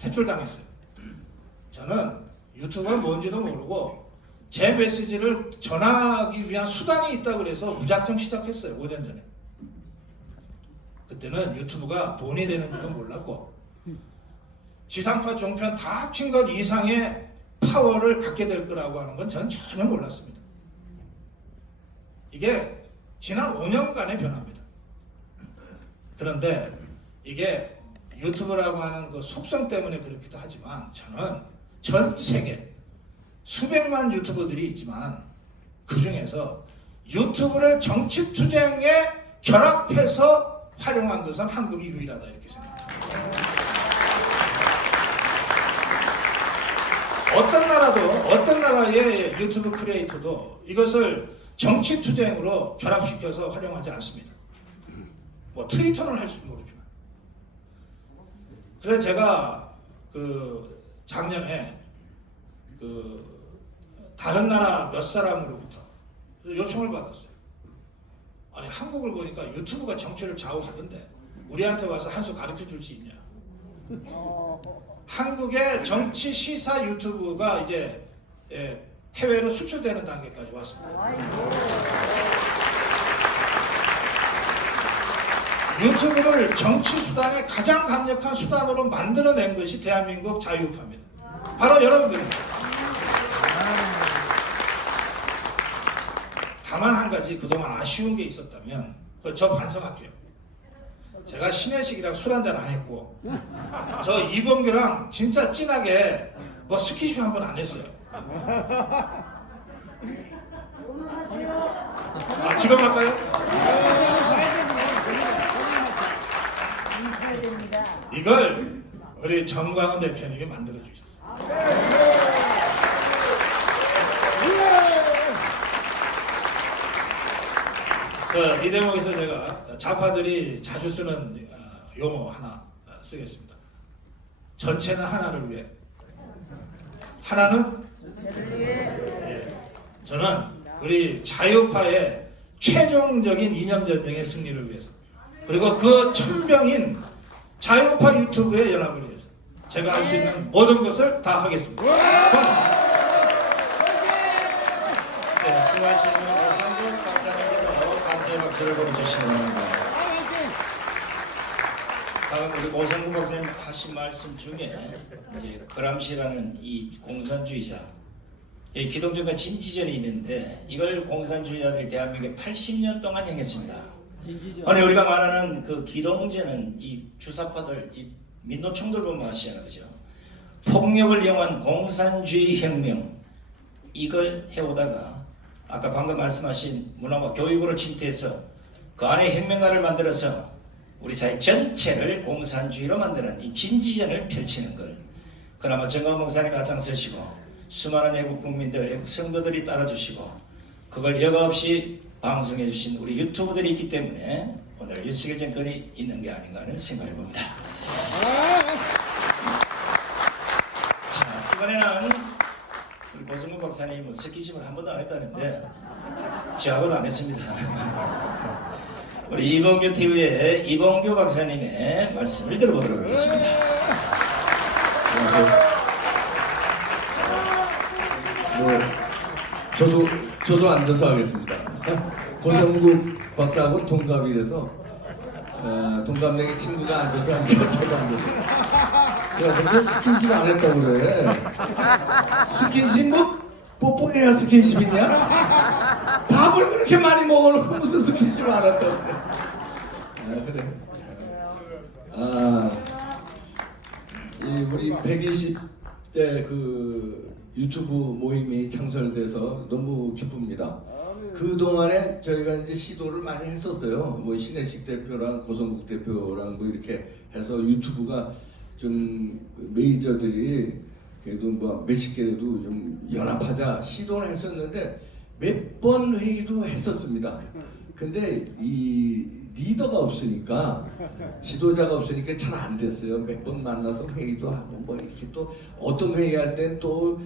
퇴출당했어요. 저는 유튜브가 뭔지도 모르고 제 메시지를 전하기 위한 수단이 있다고 그래서 무작정 시작했어요. 5년 전에. 그때는 유튜브가 돈이 되는 줄도 몰랐고 지상파 종편 다 합친 것 이상의 파워를 갖게 될 거라고 하는 건 저는 전혀 몰랐습니다. 이게 지난 5년간의 변화입니다. 그런데 이게 유튜브라고 하는 그 속성 때문에 그렇기도 하지만 저는 전 세계 수백만 유튜버들이 있지만 그 중에서 유튜브를 정치 투쟁에 결합해서 활용한 것은 한국이 유일하다 이렇게 생각합니다. 어떤 나라의 유튜브 크리에이터도 이것을 정치 투쟁으로 결합시켜서 활용하지 않습니다. 뭐 트위터는 할지 모르지만. 그래서 제가 그 작년에 그 다른 나라 몇 사람으로부터 요청을 받았어요. 아니 한국을 보니까 유튜브가 정치를 좌우하던데 우리한테 와서 한 수 가르쳐 줄 수 있냐? 한국의 정치 시사 유튜브가 이제 해외로 수출되는 단계까지 왔습니다. 유튜브를 정치 수단의 가장 강력한 수단으로 만들어낸 것이 대한민국 자유우파입니다. 바로 여러분들입니다. 다만 한 가지 그동안 아쉬운 게 있었다면 저 반성할게요. 제가 신혜식이랑 술 한잔 안 했고 저 이범규랑 진짜 진하게 뭐 스킨십 한 번 안 했어요. 아 지금 할까요? 이걸 우리 정광훈 대표님이 만들어 주셨어요. 이 대목에서 제가 좌파들이 자주 쓰는 용어 하나 쓰겠습니다. 전체는 하나를 위해. 하나는 저는 우리 자유파의 최종적인 이념 전쟁의 승리를 위해서 그리고 그 천병인 자유파 유튜브의 연합을 위해서 제가 할 수 있는 모든 것을 다 하겠습니다. 고맙습니다. 네, 수고하시는 오상국 박사님께도 감사의 박수를 보내주시기 바랍니다. 방금 우리 오상국 박사님 하신 말씀 중에 이제 그람시라는 이 공산주의자, 이 기동전과 진지전이 있는데 이걸 공산주의자들이 대한민국에 80년 동안 행했습니다. 아니 우리가 말하는 그 기동제는 이 주사파들, 이 민노총들 보면 아시잖아요, 그죠? 폭력을 이용한 공산주의 혁명 이걸 해오다가 아까 방금 말씀하신 문화와 교육으로 침투해서 그 안에 혁명가를 만들어서 우리 사회 전체를 공산주의로 만드는 이 진지전을 펼치는 걸 그나마 정광훈 목사님이 앞장서시고 수많은 애국 국민들, 애국 성도들이 따라주시고 그걸 여과없이 방송해 주신 우리 유튜브들이 있기 때문에 오늘 윤석열 정권이 있는 게 아닌가 하는 생각을 봅니다. 자, 이번에는 우리 고성국 박사님 뭐 스킨십을 한 번도 안 했다는데 저하고도 안 했습니다. 우리 이범규 TV의 이범규 박사님의 말씀을 들어보도록 하겠습니다. 저도 앉아서 하겠습니다. 고성국 박사하고 동갑이 돼서 동갑내기 친구가 앉아서 하니까 저도 앉았어요. 야, 근데 스킨십 안 했다고 그래. 스킨십 뭐 뽀뽀해야 스킨십이냐? 밥을 그렇게 많이 먹어놓고 무슨 스킨십 안 했다고 그래. 그래. 이 우리 120대 그 유튜브 모임이 창설돼서 너무 기쁩니다. 그 동안에 저희가 이제 시도를 많이 했었어요. 뭐 신혜식 대표랑 고성국 대표랑 뭐 이렇게 해서 유튜브가 좀 메이저들이 그래도 뭐 몇십 개라도 좀 연합하자 시도를 했었는데 몇 번 회의도 했었습니다. 근데 이 리더가 없으니까 지도자가 없으니까 잘 안 됐어요. 몇 번 만나서 회의도 하고 뭐 이렇게 또 어떤 회의할 땐 또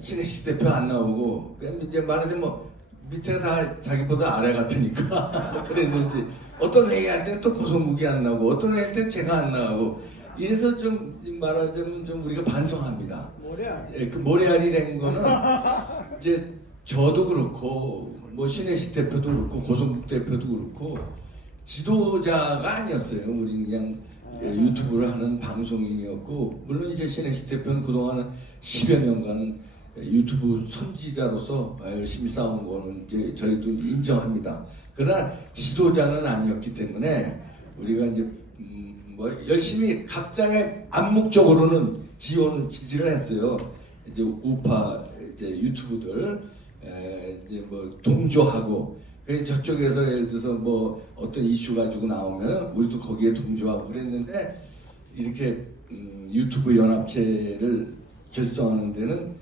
신혜식 대표 안 나오고 이제 말하자면 뭐 밑에 다 자기보다 아래 같으니까 그랬는지 어떤 회의할 땐 또 고성국이 안 나오고 어떤 회의할 땐 제가 안 나오고 이래서 좀 말하자면 좀 우리가 반성합니다. 예, 그 모래알이 된 거는 이제 저도 그렇고 뭐 신혜식 대표도 그렇고 고성국 대표도 그렇고 지도자가 아니었어요. 우리는 그냥 유튜브를 하는 방송인이었고, 물론 이제 신혜식 대표는 그동안 10여 년간 유튜브 선지자로서 열심히 싸운 거는 이제 저희도 인정합니다. 그러나 지도자는 아니었기 때문에 우리가 이제 뭐 열심히 각자의 암묵적으로는 지원 지지를 했어요. 이제 우파 이제 유튜브들 이제 뭐 동조하고, 그래 저쪽에서 예를 들어서 뭐 어떤 이슈 가지고 나오면 우리도 거기에 동조하고 그랬는데, 이렇게 유튜브 연합체를 결성하는 데는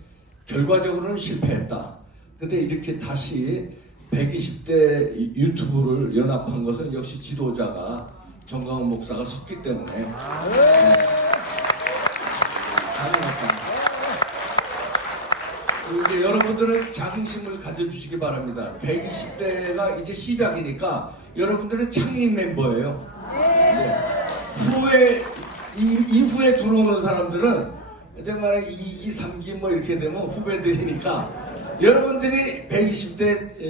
결과적으로는 실패했다. 근데 이렇게 다시 120대 유튜브를 연합한 것은 역시 지도자가 정강훈 목사가 섰기 때문에 가능했다. 이제 여러분들은 자긍심을 가져주시기 바랍니다. 120대가 이제 시작이니까 여러분들은 창립 멤버예요. 후에 이후에 들어오는 사람들은 정말 2기, 3기 뭐 이렇게 되면 후배들이니까 여러분들이 120대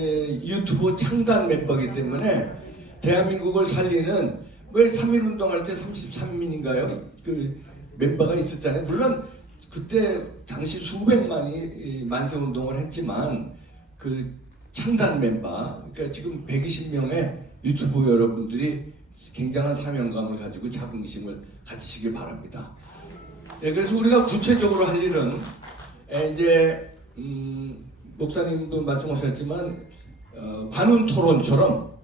유튜브 창단 멤버이기 때문에 대한민국을 살리는, 왜 3.1 운동할 때 33인인가요? 그 멤버가 있었잖아요. 물론 그때 당시 수백만이 만세운동을 했지만 그 창단 멤버, 그러니까 지금 120명의 유튜브 여러분들이 굉장한 사명감을 가지고 자긍심을 가지시길 바랍니다. 네, 그래서 우리가 구체적으로 할 일은 이제 목사님도 말씀하셨지만 관훈 토론처럼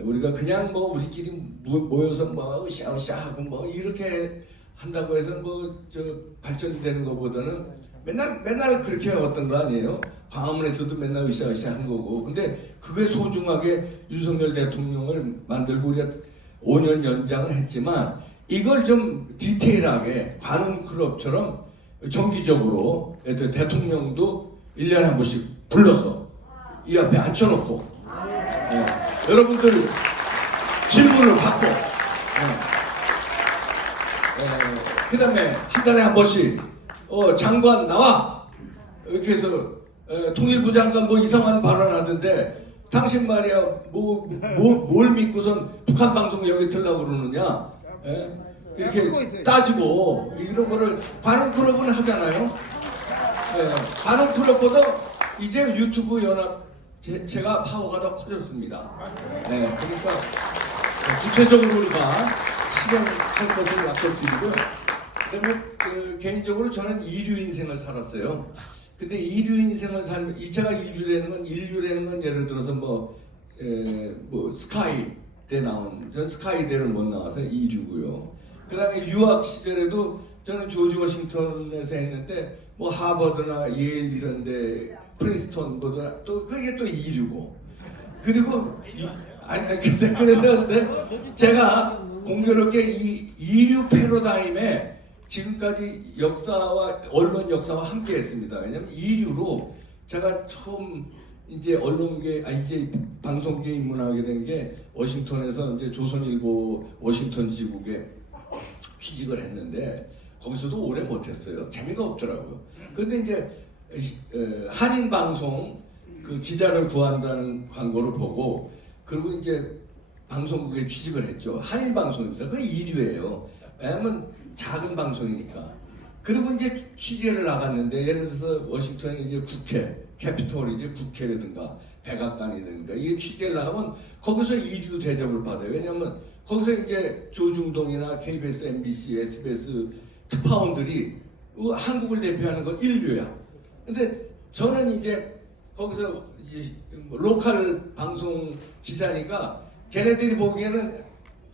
우리가 그냥 뭐 우리끼리 모여서 뭐 으쌰으쌰 하고 뭐 이렇게 한다고 해서 뭐 저 발전되는 것보다는 맨날 그렇게 해왔던 거 아니에요? 광화문에서도 맨날 으쌰으쌰 한 거고. 근데 그게 소중하게 윤석열 대통령을 만들고 우리가 5년 연장을 했지만, 이걸 좀 디테일하게 관훈 클럽처럼 정기적으로 대통령도 1년에 한 번씩 불러서 이 앞에 앉혀놓고 여러분들 질문을 받고 그 다음에 한 달에 한 번씩 장관 나와 이렇게 해서 통일부 장관 뭐 이상한 발언하던데 당신 말이야 뭘 믿고선 북한 방송 여기 들라고 그러느냐, 이렇게 따지고 이런 거를 관훈 클럽은 하잖아요. 관훈 클럽보다 이제 유튜브 연합 제가 파워가 더 커졌습니다. 그러니까 구체적으로 우리가 실행할 것을 약속드리고, 그다음에 개인적으로 저는 이류 인생을 살았어요. 근데 이류 인생을 살면, 제가 인류라는 건 예를 들어서 뭐 스카이대 나온, 전 스카이대를 못 나와서 이류고요. 그다음에 유학 시절에도 저는 조지 워싱턴에서 했는데 뭐 하버드나 예일 이런데 프린스턴 보다 또 그게 또 이류고, 그리고 그래서 근데 제가 공교롭게 이 이류 패러다임에 지금까지 역사와 언론 역사와 함께했습니다. 왜냐하면 이류로 제가 처음 이제 언론계 이제 방송계에 입문하게 된 게 워싱턴에서 이제 조선일보 워싱턴 지국에 취직을 했는데 거기서도 오래 못했어요. 재미가 없더라고요. 근데 이제 한인 방송 그 기자를 구한다는 광고를 보고, 그리고 이제 방송국에 취직을 했죠. 한인 방송입니다. 그게 이류예요. 왜냐면 작은 방송이니까. 그리고 이제 취재를 나갔는데, 예를 들어서 워싱턴에 이제 국회, 캐피톨 이제 국회라든가 백악관이라든가 이게 취재를 나가면 거기서 이류 대접을 받아요. 왜냐면 거기서 이제 조중동이나 KBS, MBC, SBS 특파원들이 한국을 대표하는 건 인류야. 근데 저는 이제 거기서 이제 로컬 방송 기자니까 걔네들이 보기에는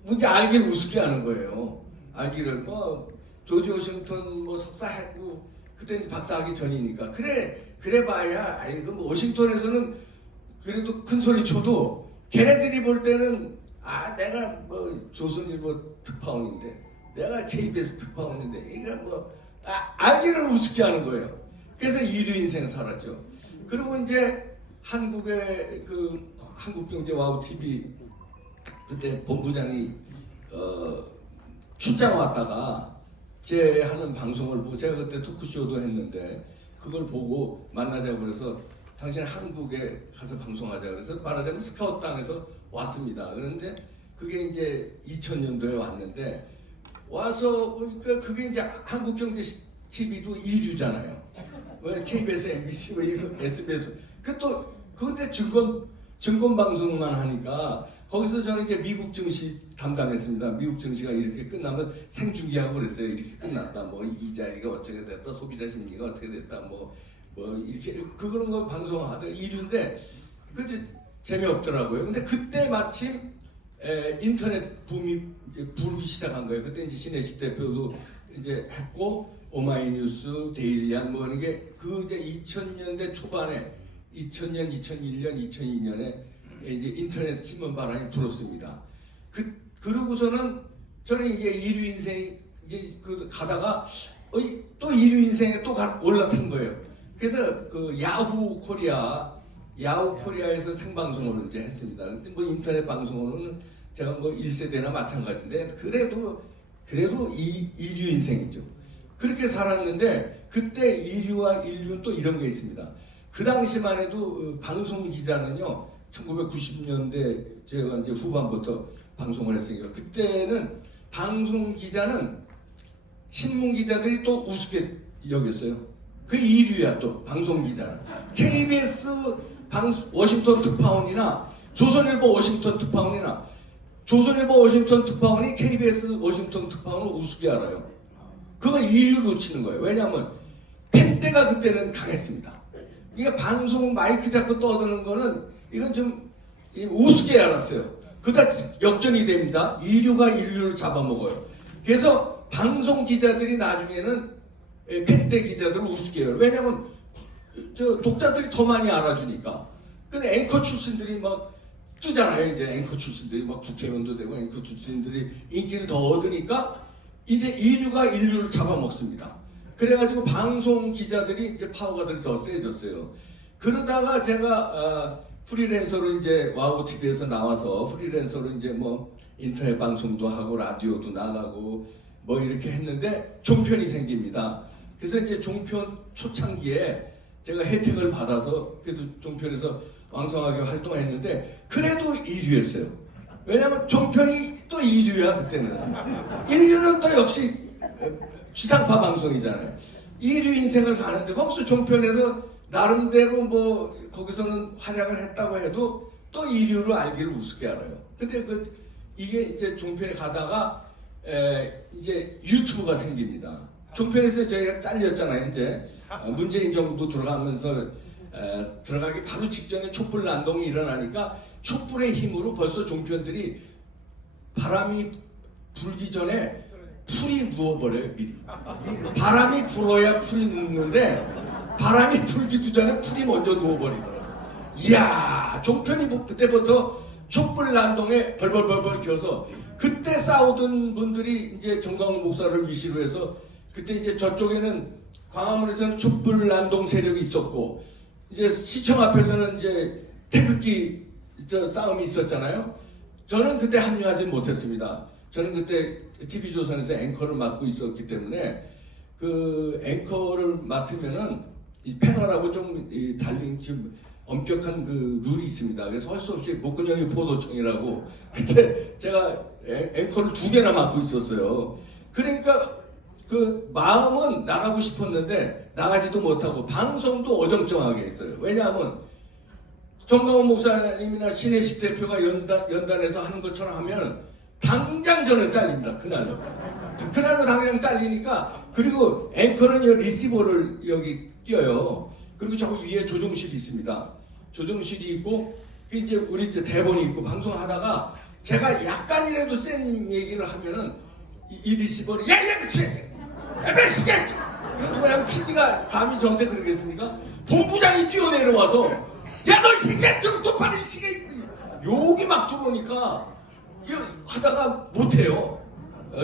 문제 알기를 우습게 하는 거예요. 알기를 뭐 조지 워싱턴 뭐 석사했고, 그때는 박사하기 전이니까 그래 봐야 이거 뭐 워싱턴에서는 그래도 큰 소리 쳐도 걔네들이 볼 때는 내가 뭐 조선일보 특파원인데, 내가 KBS 특파원인데, 이거 뭐 알기를 우습게 하는 거예요. 그래서 이류 인생 살았죠. 그리고 이제 한국의 그 한국경제 와우 TV 그때 본부장이 출장 왔다가 하는 방송을 보고 제가 그때 토크쇼도 했는데 그걸 보고 만나자고 그래서 당신 한국에 가서 방송하자 그래서 말하자면 스카우트 당해서 왔습니다. 그런데 그게 이제 2000년도에 왔는데 와서 보니까 그게 이제 한국경제 TV도 2주잖아요. 왜 KBS, MBC, 뭐 이런 SBS 그때 증권 방송만 하니까 거기서 저는 이제 미국 증시 담당했습니다. 미국 증시가 이렇게 끝나면 생중계하고 그랬어요. 이렇게 끝났다. 뭐 이자리가 어떻게 됐다. 소비자 심리가 어떻게 됐다. 뭐 이렇게 그런 거 방송하다 2주인데 그 재미없더라고요. 근데 그때 마침 인터넷 붐이 부르기 시작한 거예요. 그때 이제 신혜식 대표도 이제 했고 오마이뉴스, 데일리안 뭐 이런 게 그 이제 2000년대 초반에 2000년, 2001년, 2002년에 이제 인터넷 신문 바람이 불었습니다. 그러고서는 저는 이제 이류 인생 이제 가다가 또 이류 인생에 또 올라탄 거예요. 그래서 그 야후 코리아에서 생방송을 이제 했습니다. 근데 뭐 인터넷 방송으로는 제가 뭐 1세대나 마찬가지인데 그래도 이류 인생이죠. 그렇게 살았는데 그때 이류와 인류는 또 이런 게 있습니다. 그 당시만 해도 방송 기자는요 1990년대 제가 이제 후반부터 방송을 했으니까 그때는 방송 기자는 신문 기자들이 또 우습게 여겼어요. 그 이류야 또 방송 기자는 KBS 워싱턴 특파원이나 조선일보 워싱턴 특파원이나 조선일보 워싱턴 특파원이 KBS 워싱턴 특파원을 우습게 알아요. 그거 이유로 치는 거예요. 왜냐하면 펜대가 그때는 강했습니다. 이게 방송 마이크 잡고 떠드는 거는 이건 좀 우습게 알았어요. 그러다 역전이 됩니다. 이류가 인류를 잡아먹어요. 그래서 방송 기자들이 나중에는 펜대 기자들을 우습게 해요. 왜냐하면 독자들이 더 많이 알아주니까. 근데 앵커 출신들이 막 뜨잖아요. 이제 앵커 출신들이 막 국회의원도 되고 앵커 출신들이 인기를 더 얻으니까 이제 이류가 인류를 잡아먹습니다. 그래가지고 방송 기자들이 이제 파워가 더 세졌어요. 그러다가 제가 프리랜서로 이제 와우 TV에서 나와서 프리랜서로 이제 뭐 인터넷 방송도 하고 라디오도 나가고 뭐 이렇게 했는데 종편이 생깁니다. 그래서 이제 종편 초창기에 제가 혜택을 받아서 그래도 종편에서 왕성하게 활동했는데 그래도 이류였어요. 왜냐면 종편이 또 이류야 그때는. 인류는 또 역시 지상파 방송이잖아요. 이류 인생을 가는데 거기서 종편에서 나름대로 뭐 거기서는 활약을 했다고 해도 또 이류를 알기를 우습게 알아요. 근데 이게 이제 종편에 가다가 이제 유튜브가 생깁니다. 종편에서 저희가 잘렸잖아요. 이제 문재인 정부 들어가면서 들어가기 바로 직전에 촛불 난동이 일어나니까 촛불의 힘으로 벌써 종편들이 바람이 불기 전에 풀이 누워버려요. 미리. 바람이 불어야 풀이 눕는데 바람이 불기도 전에 풀이 먼저 누워버리더라고요. 이야, 종편이 그때부터 촛불 난동에 벌벌벌벌 켜서 그때 싸우던 분들이 이제 정광훈 목사를 위시로 해서 그때 이제 저쪽에는 광화문에서는 촛불 난동 세력이 있었고 이제 시청 앞에서는 이제 태극기 싸움이 있었잖아요. 저는 그때 합류하지 못했습니다. 저는 그때 TV조선에서 앵커를 맡고 있었기 때문에 그 앵커를 맡으면은 이 패널하고 좀 달린 좀 엄격한 그 룰이 있습니다. 그래서 할 수 없이 목근영이 보도청이라고 그때 제가 앵커를 2개나 맡고 있었어요. 그러니까 그 마음은 나가고 싶었는데 나가지도 못하고 방송도 어정쩡하게 했어요. 왜냐하면 정광훈 목사님이나 신혜식 대표가 연단해서 하는 것처럼 하면 당장 저는 잘립니다. 그날로 당장 잘리니까. 그리고 앵커는 이 리시버를 여기 껴요. 그리고 저 위에 조종실이 있습니다. 조종실이 있고 이제 우리 이제 대본이 있고 방송하다가 제가 약간이라도 센 얘기를 하면은 이 리시버를 야야 그치 몇 시간지 이거 누가 PD가 감히 저한테 그러겠습니까? 본부장이 뛰어내려와서 야 너 이 새끼야 좀 똑바로 이 시간 욕이 막 들어오니까 이거 하다가 못해요.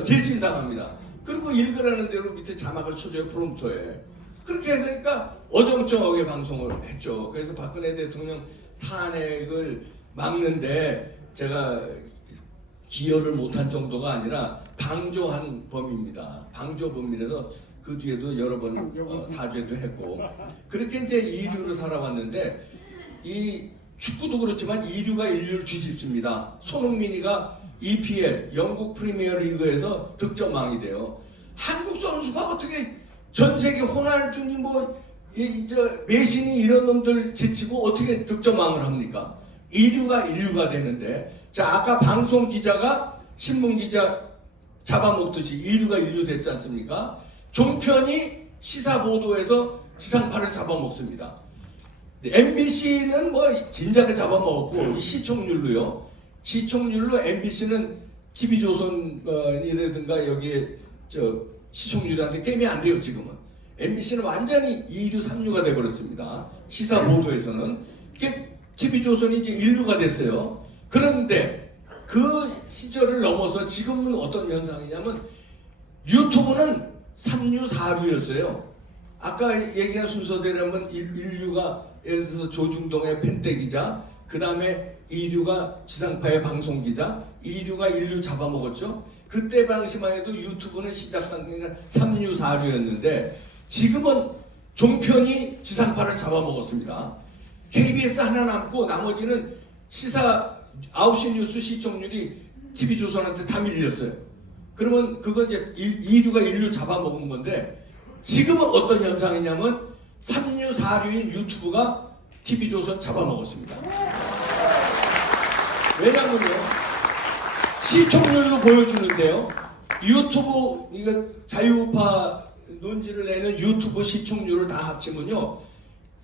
제질 당합니다. 그리고 읽으라는 대로 밑에 자막을 쳐줘요. 프롬프터에. 그렇게 해서니까 어정쩡하게 방송을 했죠. 그래서 박근혜 대통령 탄핵을 막는데 제가 기여를 못한 정도가 아니라 방조한 범입니다. 방조범이라서 그 뒤에도 여러 번 사죄도 했고 그렇게 이제 2루로 살아왔는데 이 축구도 그렇지만 2루가 1루를 뒤집습니다. 손흥민이가 EPL 영국 프리미어리그에서 득점왕이 돼요. 한국 선수가 어떻게 전 세계 호날두니 메시니 이런 놈들 제치고 어떻게 득점왕을 합니까? 2루가 1루가 되는데 자 아까 방송 기자가 신문 기자 잡아먹듯이 2루가 1루 됐지 않습니까? 종편이 시사 보도에서 지상파를 잡아먹습니다. MBC는 진작에 잡아먹었고 이 시청률로요. 시청률로 MBC는 TV조선이라든가 여기에 시청률한테 게임이 안 돼요 지금은. MBC는 완전히 2류, 3루가 돼버렸습니다. 시사 보도에서는. TV조선이 이제 1루가 됐어요. 그런데 그 시절을 넘어서 지금은 어떤 현상이냐면 유튜브는 3류, 4루였어요. 아까 얘기한 순서대로면 1루가 예를 들어서 조중동의 펜대 기자, 그 다음에 2루가 지상파의 방송 기자, 2루가 1루 잡아먹었죠. 그때 당시만 해도 유튜브는 시작 단계가 3류, 4루였는데 지금은 종편이 지상파를 잡아먹었습니다. KBS 하나 남고 나머지는 시사 9시 뉴스 시청률이 TV조선한테 다 밀렸어요. 그러면 그건 이제 2루가 1루 잡아먹은 건데 지금은 어떤 현상이냐면 3류, 4류인 유튜브가 TV조선 잡아먹었습니다. 왜냐면요 시청률로 보여주는데요. 유튜브 이거 자유우파 논지를 내는 유튜브 시청률을 다 합치면요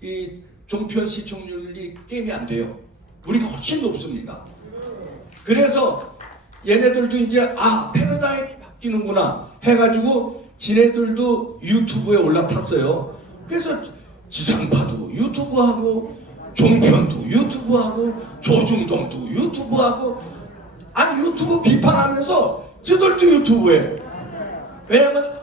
이 종편 시청률이 게임이 안 돼요. 우리가 훨씬 높습니다. 그래서 얘네들도 이제 패러다임이 바뀌는구나 해가지고 지네들도 유튜브에 올라탔어요. 그래서 지상파도 유튜브하고 종편도 유튜브하고 조중동도 유튜브하고 유튜브 비판하면서 저들도 유튜브에. 왜냐면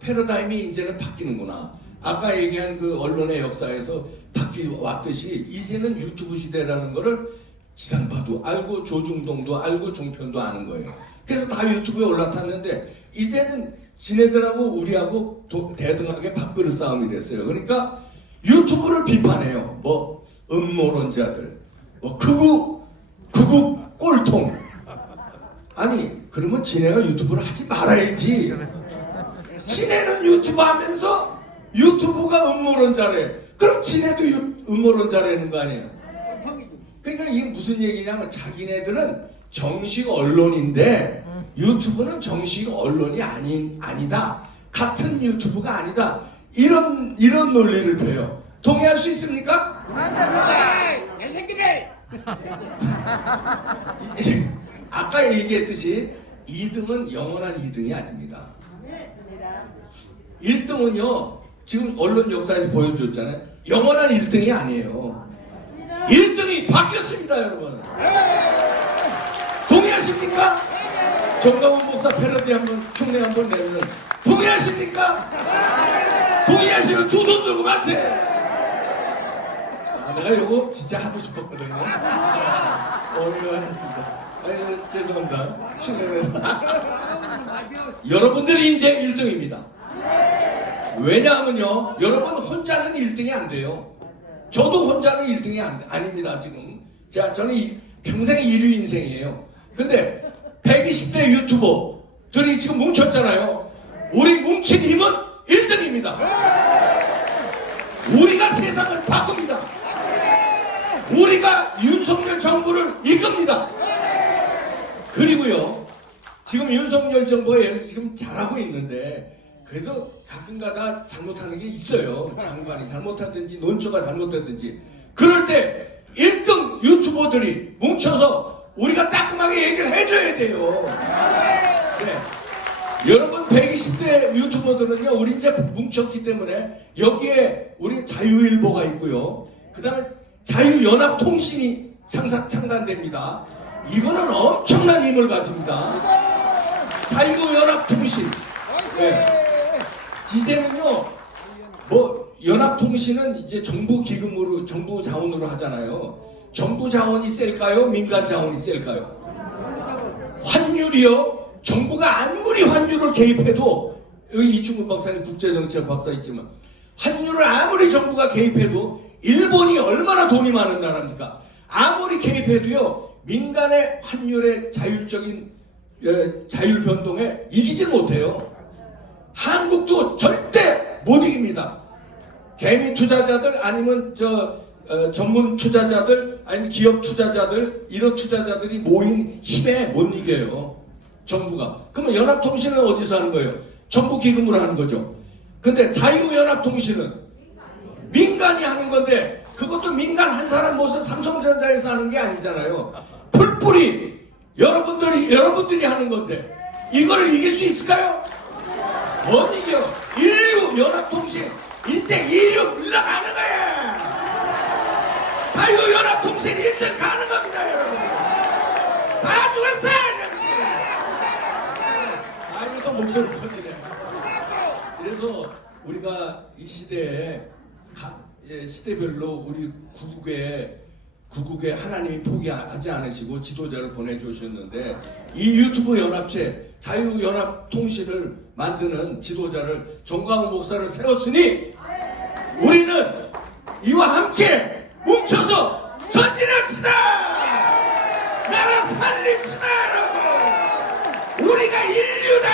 패러다임이 이제는 바뀌는구나. 아까 얘기한 그 언론의 역사에서 바뀌어왔듯이 이제는 유튜브 시대라는 거를 지상파도 알고 조중동도 알고 종편도 아는 거예요. 그래서 다 유튜브에 올라탔는데 이때는 지네들하고 우리하고 대등하게 밥그릇 싸움이 됐어요. 그러니까 유튜브를 비판해요. 음모론자들, 극우 꼴통. 그러면 지네가 유튜브를 하지 말아야지. 지네는 유튜브 하면서 유튜브가 음모론자래. 그럼 지네도 음모론자라는 거 아니에요? 그러니까 이게 무슨 얘기냐면 자기네들은 정식 언론인데 유튜브는 정식 언론이 아니다. 같은 유튜브가 아니다. 이런 논리를 펴요. 동의할 수 있습니까? 아까 얘기했듯이 2등은 영원한 2등이 아닙니다. 1등은요 지금 언론 역사에서 보여줬잖아요. 영원한 1등이 아니에요. 1등이 바뀌었습니다 여러분. 동의하십니까? 정강훈 목사 패러디 한번 흉내 한번 내면 동의하십니까? 동의하시면 두 손 들고 만세. 내가 이거 진짜 하고 싶었거든요. 이거 하셨습니다. 죄송합니다. 흉내내서. 여러분들이 이제 1등입니다. 왜냐하면요 여러분 혼자는 1등이 안 돼요. 저도 혼자는 1등이 아닙니다 지금. 저는 평생 1위 인생이에요. 근데 120대 유튜버들이 지금 뭉쳤잖아요. 우리 뭉친 힘은 1등입니다. 우리가 세상을 바꿉니다. 우리가 윤석열 정부를 이끕니다. 그리고요 지금 윤석열 정부가 지금 잘하고 있는데 그래도 가끔가다 잘못하는 게 있어요. 장관이 잘못하든지 논조가 잘못하든지. 그럴 때 1등 유튜버들이 뭉쳐서 우리가 따끔하게 얘기를 해줘야 돼요. 네. 여러분 120대 유튜버들은요 우리 이제 뭉쳤기 때문에 여기에 우리 자유일보가 있고요. 그 다음에 자유연합통신이 창단됩니다. 이거는 엄청난 힘을 가집니다. 자유연합통신. 네. 이제는요 연합통신은 이제 정부 기금으로 정부 자원으로 하잖아요. 정부 자원이 셀까요? 민간 자원이 셀까요? 환율이요 정부가 아무리 환율을 개입해도, 여기 이충근 박사님 국제정치학 박사 있지만, 환율을 아무리 정부가 개입해도 일본이 얼마나 돈이 많은 나라입니까? 아무리 개입해도요, 민간의 환율의 자율적인 자율 변동에 이기질 못해요. 한국도 절대 못 이깁니다. 개미 투자자들 아니면 전문 투자자들 아니면 기업 투자자들 이런 투자자들이 모인 힘에 못 이겨요. 정부가. 그러면 연합통신은 어디서 하는 거예요? 정부 기금으로 하는 거죠. 근데 자유연합통신은 민간이 하는 건데 그것도 민간 한 사람 모셔 삼성전자에서 하는 게 아니잖아요. 풀뿌리 여러분들이 하는 건데 이걸 이길 수 있을까요? 못 이겨. 인류 연합통신 이제 인류 물러가는 거야. 자유연합통신 1등 가는 겁니다, 여러분. 다 죽었어요. 아니 또 목소리 커지네. 그래서 우리가 이 시대에 시대별로 우리 구국에 하나님이 포기하지 않으시고 지도자를 보내주셨는데 이 유튜브 연합체 자유연합통신을 만드는 지도자를 정광훈 목사를 세웠으니 우리는 이와 함께 뭉쳐서 전진합시다. 나라 살립시다, 여러분. 우리가 인류다.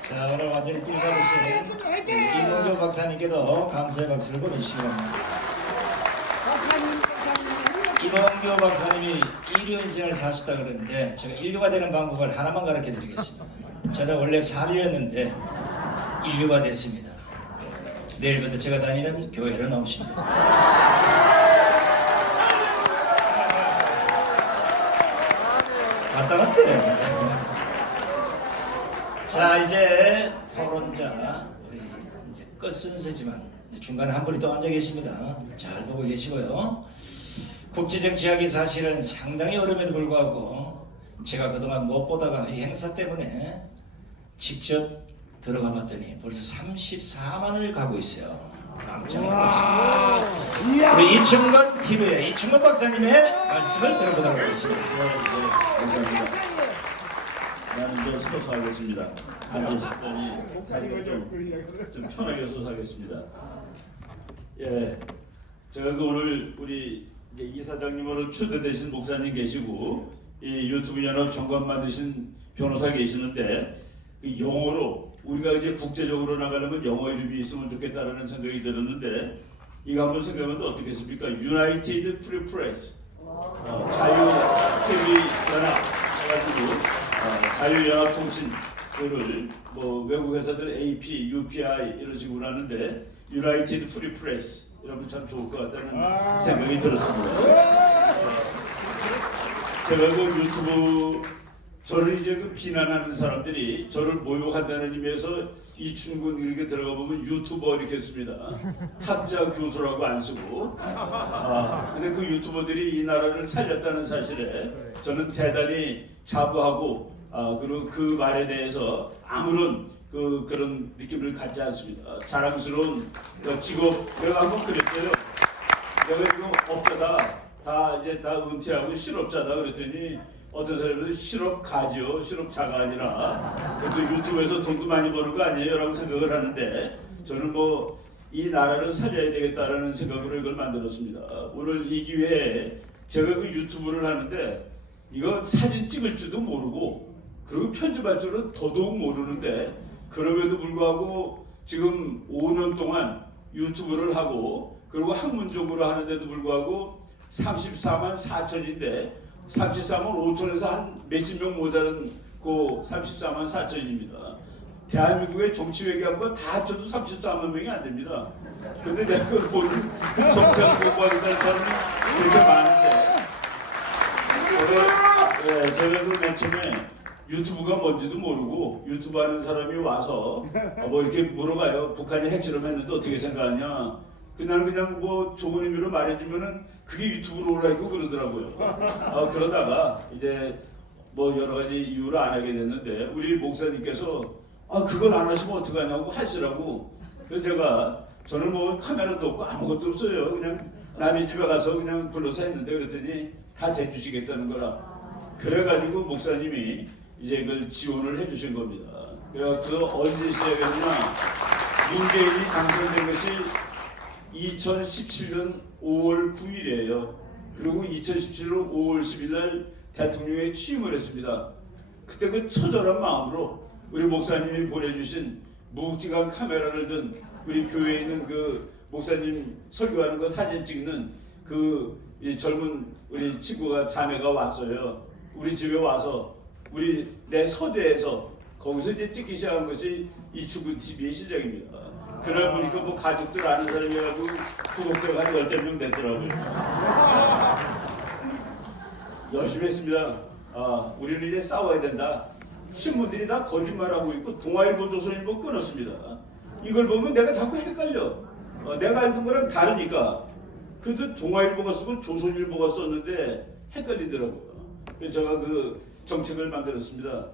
자, 오늘 완전히 꿀받으신 이몽조 박사님께도 감사의 박수를 보내주시기 바랍니다. 이몽조 박사님이 인류 인생을 사시다 그러는데 제가 인류가 되는 방법을 하나만 가르쳐 드리겠습니다. 저는 원래 사류였는데 인류가 됐습니다. 내일부터 제가 다니는 교회로 나오십니다. 갔다 갔대. 자, 이제 토론자 우리 이제 끝순서지만 중간에 한 분이 또 앉아 계십니다. 잘 보고 계시고요. 국제정치학이 사실은 상당히 어려움에도 불구하고 제가 그동안 못 보다가 이 행사 때문에 직접 들어가 봤더니 벌써 34만을 가고 있어요. 깜짝 놀랐습니다. 우리 이충건 TV의 이충건 박사님의 말씀을 들어보도록 하겠습니다. 감사합니다. 나는 이제 서서 하겠습니다. 앉으셨더니 다리가 좀 편하게 서서 하겠습니다. 예, 제가 그 오늘 우리 이제 이사장님으로 초대되신 목사님 계시고 이 유튜브 연합 정관 만드신 변호사 계시는데 그 영어로 우리가 이제 국제적으로 나가려면 영어 이름이 있으면 좋겠다라는 생각이 들었는데 이거 한번 생각해보면 어떻겠습니까? United Free Press 자유 TV 연합 해가지고 자유연합통신을 뭐 외국 회사들 AP, UPI 이런 식으로 하는데 United Free Press 이러면 참 좋을 것 같다는 생각이 들었습니다. 제가 그 유튜브 저를 이제 그 비난하는 사람들이 저를 모욕한다는 의미에서 이충근 이렇게 들어가 보면 유튜버 이렇게 씁니다. 학자 교수라고 안 쓰고. 근데 그 유튜버들이 이 나라를 살렸다는 사실에 저는 대단히 자부하고 그리고 그 말에 대해서 아무런 그런 느낌을 갖지 않습니다. 자랑스러운 직업 내가 한번 그랬어요. 내가 지금 업자다 다 이제 다 은퇴하고 실업자다 그랬더니 어떤 사람들은 실업가죠. 실업자가 아니라 그래서 유튜브에서 돈도 많이 버는 거 아니에요? 라고 생각을 하는데 저는 뭐 이 나라를 살려야 되겠다라는 생각으로 이걸 만들었습니다. 오늘 이 기회에 제가 그 유튜브를 하는데 이거 사진 찍을 줄도 모르고 그리고 편집할 줄은 더더욱 모르는데 그럼에도 불구하고 지금 5년 동안 유튜브를 하고 그리고 학문적으로 하는데도 불구하고 34만 4천인데 34만 5천에서 한 몇십 명 모자른 그 34만 4천입니다. 대한민국의 정치외교학과 다 합쳐도 34만 명이 안 됩니다. 근데 내가 그걸 보는 그 정치학 공부하는 사람이 되게 많은데 제가 그 맨 처음에 유튜브가 뭔지도 모르고 유튜브 하는 사람이 와서 뭐 이렇게 물어봐요. 북한이 핵실험했는데 어떻게 생각하냐. 그냥 뭐 좋은 의미로 말해주면은 그게 유튜브로 올라있고 그러더라고요. 그러다가 이제 뭐 여러 가지 이유로 안 하게 됐는데 우리 목사님께서 그걸 안 하시면 어떡하냐고 하시라고. 그래서 저는 뭐 카메라도 없고 아무것도 없어요. 그냥 남의 집에 가서 그냥 불러서 했는데 그랬더니 다 대주시겠다는 거라. 그래가지고 목사님이 이제 그걸 지원을 해주신 겁니다. 그래서 언제 시작했냐? 문재인이 당선된 것이 2017년 5월 9일이에요. 그리고 2017년 5월 10일 날 대통령에 취임을 했습니다. 그때 그 처절한 마음으로 우리 목사님이 보내주신 묵직한 카메라를 든 우리 교회에 있는 그 목사님 설교하는 거 사진 찍는 이 젊은 우리 친구가 자매가 왔어요. 우리 집에 와서 내 서재에서 거기서 이제 찍기 시작한 것이 이충근 TV의 시작입니다. 그날 보니까 뭐 가족들 아는 사람이 해가지고 구독자가 한 10명 됐더라고요. 열심히 했습니다. 우리는 이제 싸워야 된다. 신문들이 다 거짓말하고 있고 동아일보, 조선일보 끊었습니다. 이걸 보면 내가 자꾸 헷갈려. 내가 알던 거랑 다르니까. 그래도 동아일보가 쓰고 조선일보가 썼는데 헷갈리더라고요. 그래서 제가 그 정책을 만들었습니다.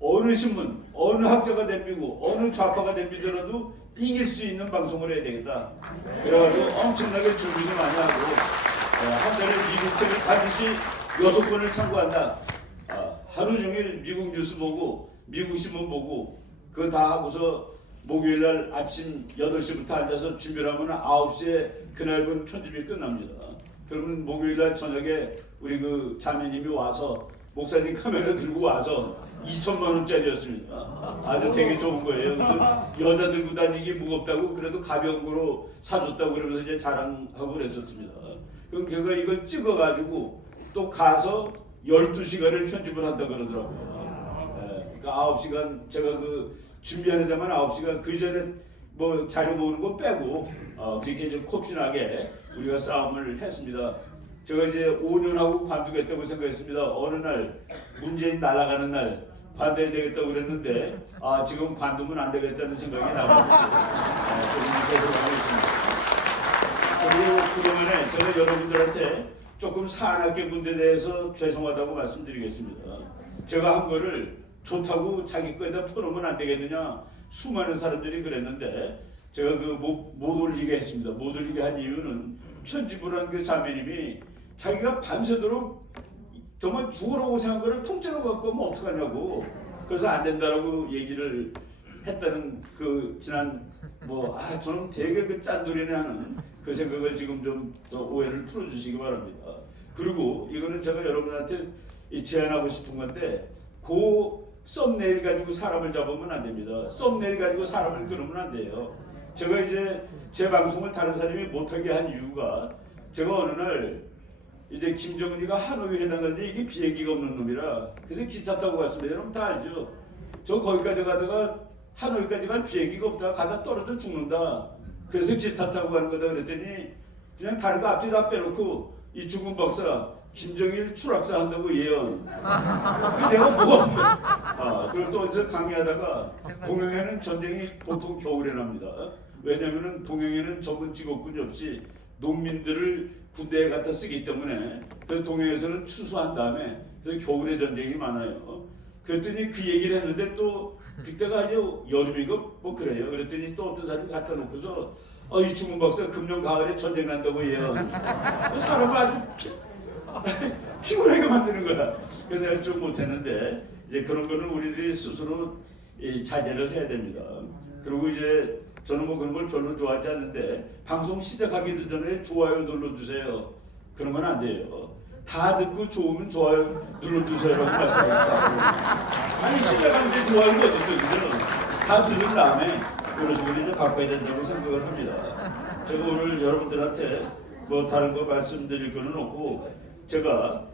어느 신문, 어느 학자가 덤비고 어느 좌파가 덤비더라도 이길 수 있는 방송을 해야 되겠다. 그래가지고 엄청나게 준비도 많이 하고 한 달에 미국 책을 반드시 6권을 참고한다. 하루 종일 미국 뉴스 보고 미국 신문 보고 그거 다 하고서 목요일날 아침 8시부터 앉아서 준비를 하면 9시에 그날 분 편집이 끝납니다. 그러면 목요일날 저녁에 우리 그 자매님이 와서 목사님 카메라 들고 와서 2천만 원짜리였습니다. 아주 되게 좋은 거예요. 그래서 여자 들고 다니기 무겁다고 그래도 가벼운 거로 사줬다고 그러면서 이제 자랑하고 그랬었습니다. 그럼 제가 이걸 찍어가지고 또 가서 12시간을 편집을 한다 그러더라고요. 그러니까 9시간 제가 그 준비하는 데만 9시간 그 전에 뭐 자료 모으는 거 빼고 그렇게 좀 코피나게 우리가 싸움을 했습니다. 제가 이제 5년 하고 관두겠다고 생각했습니다. 어느 날 문재인 날아가는 날 관둬야 되겠다고 그랬는데 지금 관두면 안 되겠다는 생각이 나가지고 계속 하고 있습니다. 그리고 그러면에 제가 여러분들한테 조금 산악계 군대에 대해서 죄송하다고 말씀드리겠습니다. 제가 한 거를 좋다고 자기 거에다 퍼놓으면 안 되겠느냐 수많은 사람들이 그랬는데 제가 그 못 올리게 했습니다. 못 올리게 한 이유는 편집을 한 그 자매님이 자기가 밤새도록 정말 죽으라고 생각한 거를 통째로 갖고 오면 어떡하냐고 그래서 안 된다라고 얘기를 했다는 그 지난 저는 되게 그 짠돌이네 하는 그 생각을 지금 좀 더 오해를 풀어주시기 바랍니다. 그리고 이거는 제가 여러분한테 제안하고 싶은 건데 그 썸네일 가지고 사람을 잡으면 안 됩니다. 썸네일 가지고 사람을 끊으면 안 돼요. 제가 이제 제 방송을 다른 사람이 못하게 한 이유가 제가 어느 날 이제 김정은이가 하노이에 해당하는데 이게 비행기가 없는 놈이라 그래서 기차 타고 갔습니다. 여러분 다 알죠? 저 거기까지 가다가 하노이까지 갈 비행기가 없다가 가다 떨어져 죽는다. 그래서 기차 타고 가는 거다 그랬더니 그냥 다른 거 앞뒤 다 빼놓고 이충근 박사 김정일 추락사 한다고 예언. 내가 뭐가 그리고 또 어디서 강의하다가 동양에는 전쟁이 보통 겨울에 납니다. 왜냐하면 동양에는 전문 직업군이 없이 농민들을 군대에 갖다 쓰기 때문에 그래서 동양에서는 추수한 다음에 그래서 겨울에 전쟁이 많아요. 그랬더니 그 얘기를 했는데 또 그때가 아주 여름이고 뭐 그래요. 그랬더니 또 어떤 사람이 갖다 놓고서 이충근 박사가 금년 가을에 전쟁 난다고 예언. 사람을 아주 피곤하게 만드는 거야. 그래서 내가 좀 못했는데 이제 그런 거는 우리들이 스스로 자제를 해야 됩니다. 그리고 이제 저는 뭐 그런 걸 별로 좋아하지 않는데 방송 시작하기도 전에 좋아요 눌러주세요. 그런 건 안 돼요. 다 듣고 좋으면 좋아요 눌러주세요라고 말씀하셨다고. 아니 시작하는데 좋아요가 어디 있어? 이제는 다 들은 다음에 이런 식으로 이제 바꿔야 된다고 생각을 합니다. 제가 오늘 여러분들한테 뭐 다른 거 말씀드릴 거는 없고 제가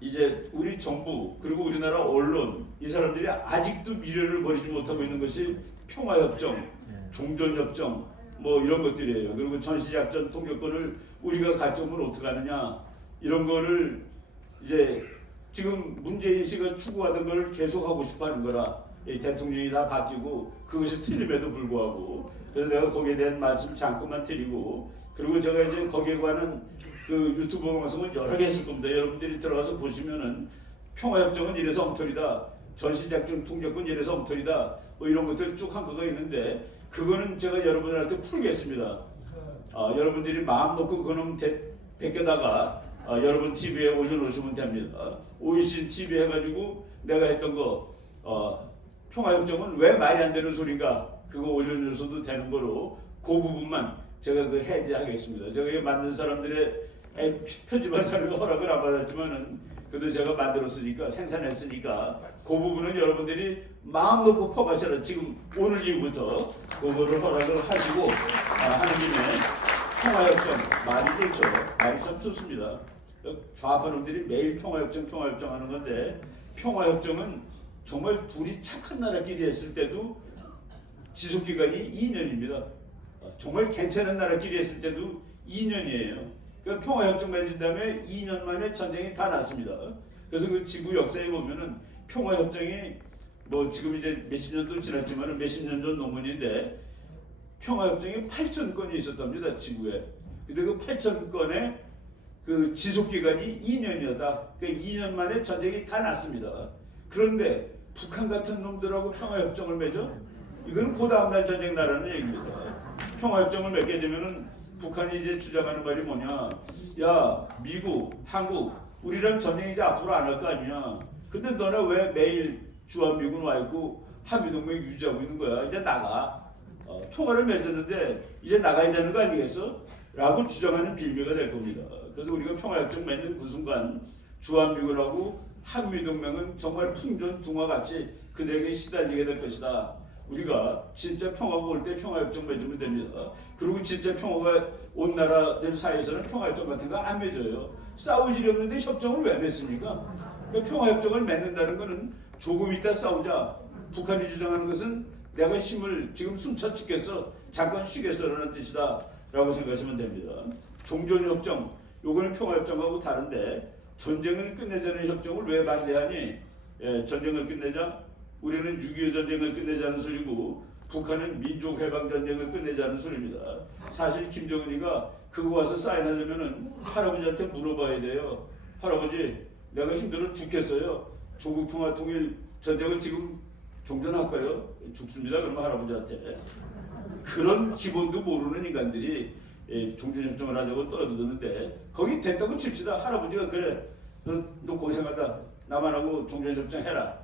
이제 우리 정부 그리고 우리나라 언론 이 사람들이 아직도 미래를 버리지 못하고 있는 것이 평화협정, 종전협정 뭐 이런 것들이에요. 그리고 전시작전 통제권을 우리가 가져오면 어떻게 하느냐 이런 거를 이제 지금 문재인 씨가 추구하던 걸 계속하고 싶어하는 거라 대통령이 다 바뀌고 그것이 틀림에도 불구하고 그래서 내가 거기에 대한 말씀 잠깐만 드리고 그리고 제가 이제 거기에 관한 그 유튜브 방송을 여러 개 했을 겁니다. 여러분들이 들어가서 보시면은 평화협정은 이래서 엉터리다. 전시작전 통제권 이래서 엉터리다. 뭐 이런 것들 쭉 한 거가 있는데 그거는 제가 여러분들한테 풀겠습니다. 여러분들이 마음 놓고 그놈 베껴다가 여러분 TV에 올려놓으시면 됩니다. OECD TV 해가지고 내가 했던 거 평화협정은 왜 말이 안 되는 소린가 그거 올려주셔도 되는 거로 그 부분만 제가 그 해제하겠습니다. 제가 이거 만든 사람들의 편집한 사람이 허락을 안 받았지만은 그래도 제가 만들었으니까 생산했으니까 그 부분은 여러분들이 마음 놓고 퍼가셔라. 지금 오늘 이후부터 그거를 허락을 하시고 하는 김에 평화협정 말이 좋죠. 말이 참 좋습니다. 좌파 놈들이 매일 평화협정 하는 건데 평화협정은 정말 둘이 착한 나라끼리 했을 때도 지속기간이 2년입니다. 정말 괜찮은 나라끼리 했을 때도 2년이에요. 그러니까 평화협정 맺은 다음에 2년 만에 전쟁이 다 났습니다. 그래서 그 지구 역사에 보면은 평화협정이 뭐 지금 이제 몇십 년도 지났지만은 몇십 년 전 논문인데 평화협정이 8,000건이 있었답니다. 지구에. 근데 그 8,000건의 그 지속기간이 2년이었다. 그러니까 2년 만에 전쟁이 다 났습니다. 그런데 북한 같은 놈들하고 평화협정을 맺어? 이건 그 다음날 전쟁 나라는 얘기입니다. 평화협정을 맺게 되면은 북한이 이제 주장하는 말이 뭐냐? 야, 미국, 한국, 우리랑 전쟁 이제 앞으로 안 할 거 아니야. 근데 너네 왜 매일 주한미군 와 있고 한미동맹 유지하고 있는 거야? 이제 나가. 통화를 맺었는데 이제 나가야 되는 거 아니겠어? 라고 주장하는 빌미가 될 겁니다. 그래서 우리가 평화협정 맺는 그 순간 주한미군하고 한미동맹은 정말 풍전등화같이 그들에게 시달리게 될 것이다. 우리가 진짜 평화가 올 때 평화협정 맺으면 됩니다. 그리고 진짜 평화가 온 나라들 사이에서는 평화협정 같은 거 안 맺어요. 싸울 일이 없는데 협정을 왜 맺습니까? 그러니까 평화협정을 맺는다는 것은 조금 이따 싸우자. 북한이 주장하는 것은 내가 힘을 지금 숨차 죽겠어. 잠깐 쉬겠어라는 뜻이다. 라고 생각하시면 됩니다. 종전협정, 요거는 평화협정하고 다른데 전쟁을 끝내자는 협정을 왜 반대하니? 전쟁을 끝내자? 우리는 6.25 전쟁을 끝내자는 소리고 북한은 민족해방전쟁을 끝내자는 소리입니다. 사실 김정은이가 그거 와서 사인하려면은 할아버지한테 물어봐야 돼요. 할아버지, 내가 힘들어 죽겠어요. 조국 평화통일 전쟁을 지금 종전할까요? 죽습니다. 그러면 할아버지한테. 그런 기본도 모르는 인간들이 종전협정을 하자고 떠드는데 거기 됐다고 칩시다. 할아버지가 그래. 너 고생하다. 나만 하고 종전협정 해라.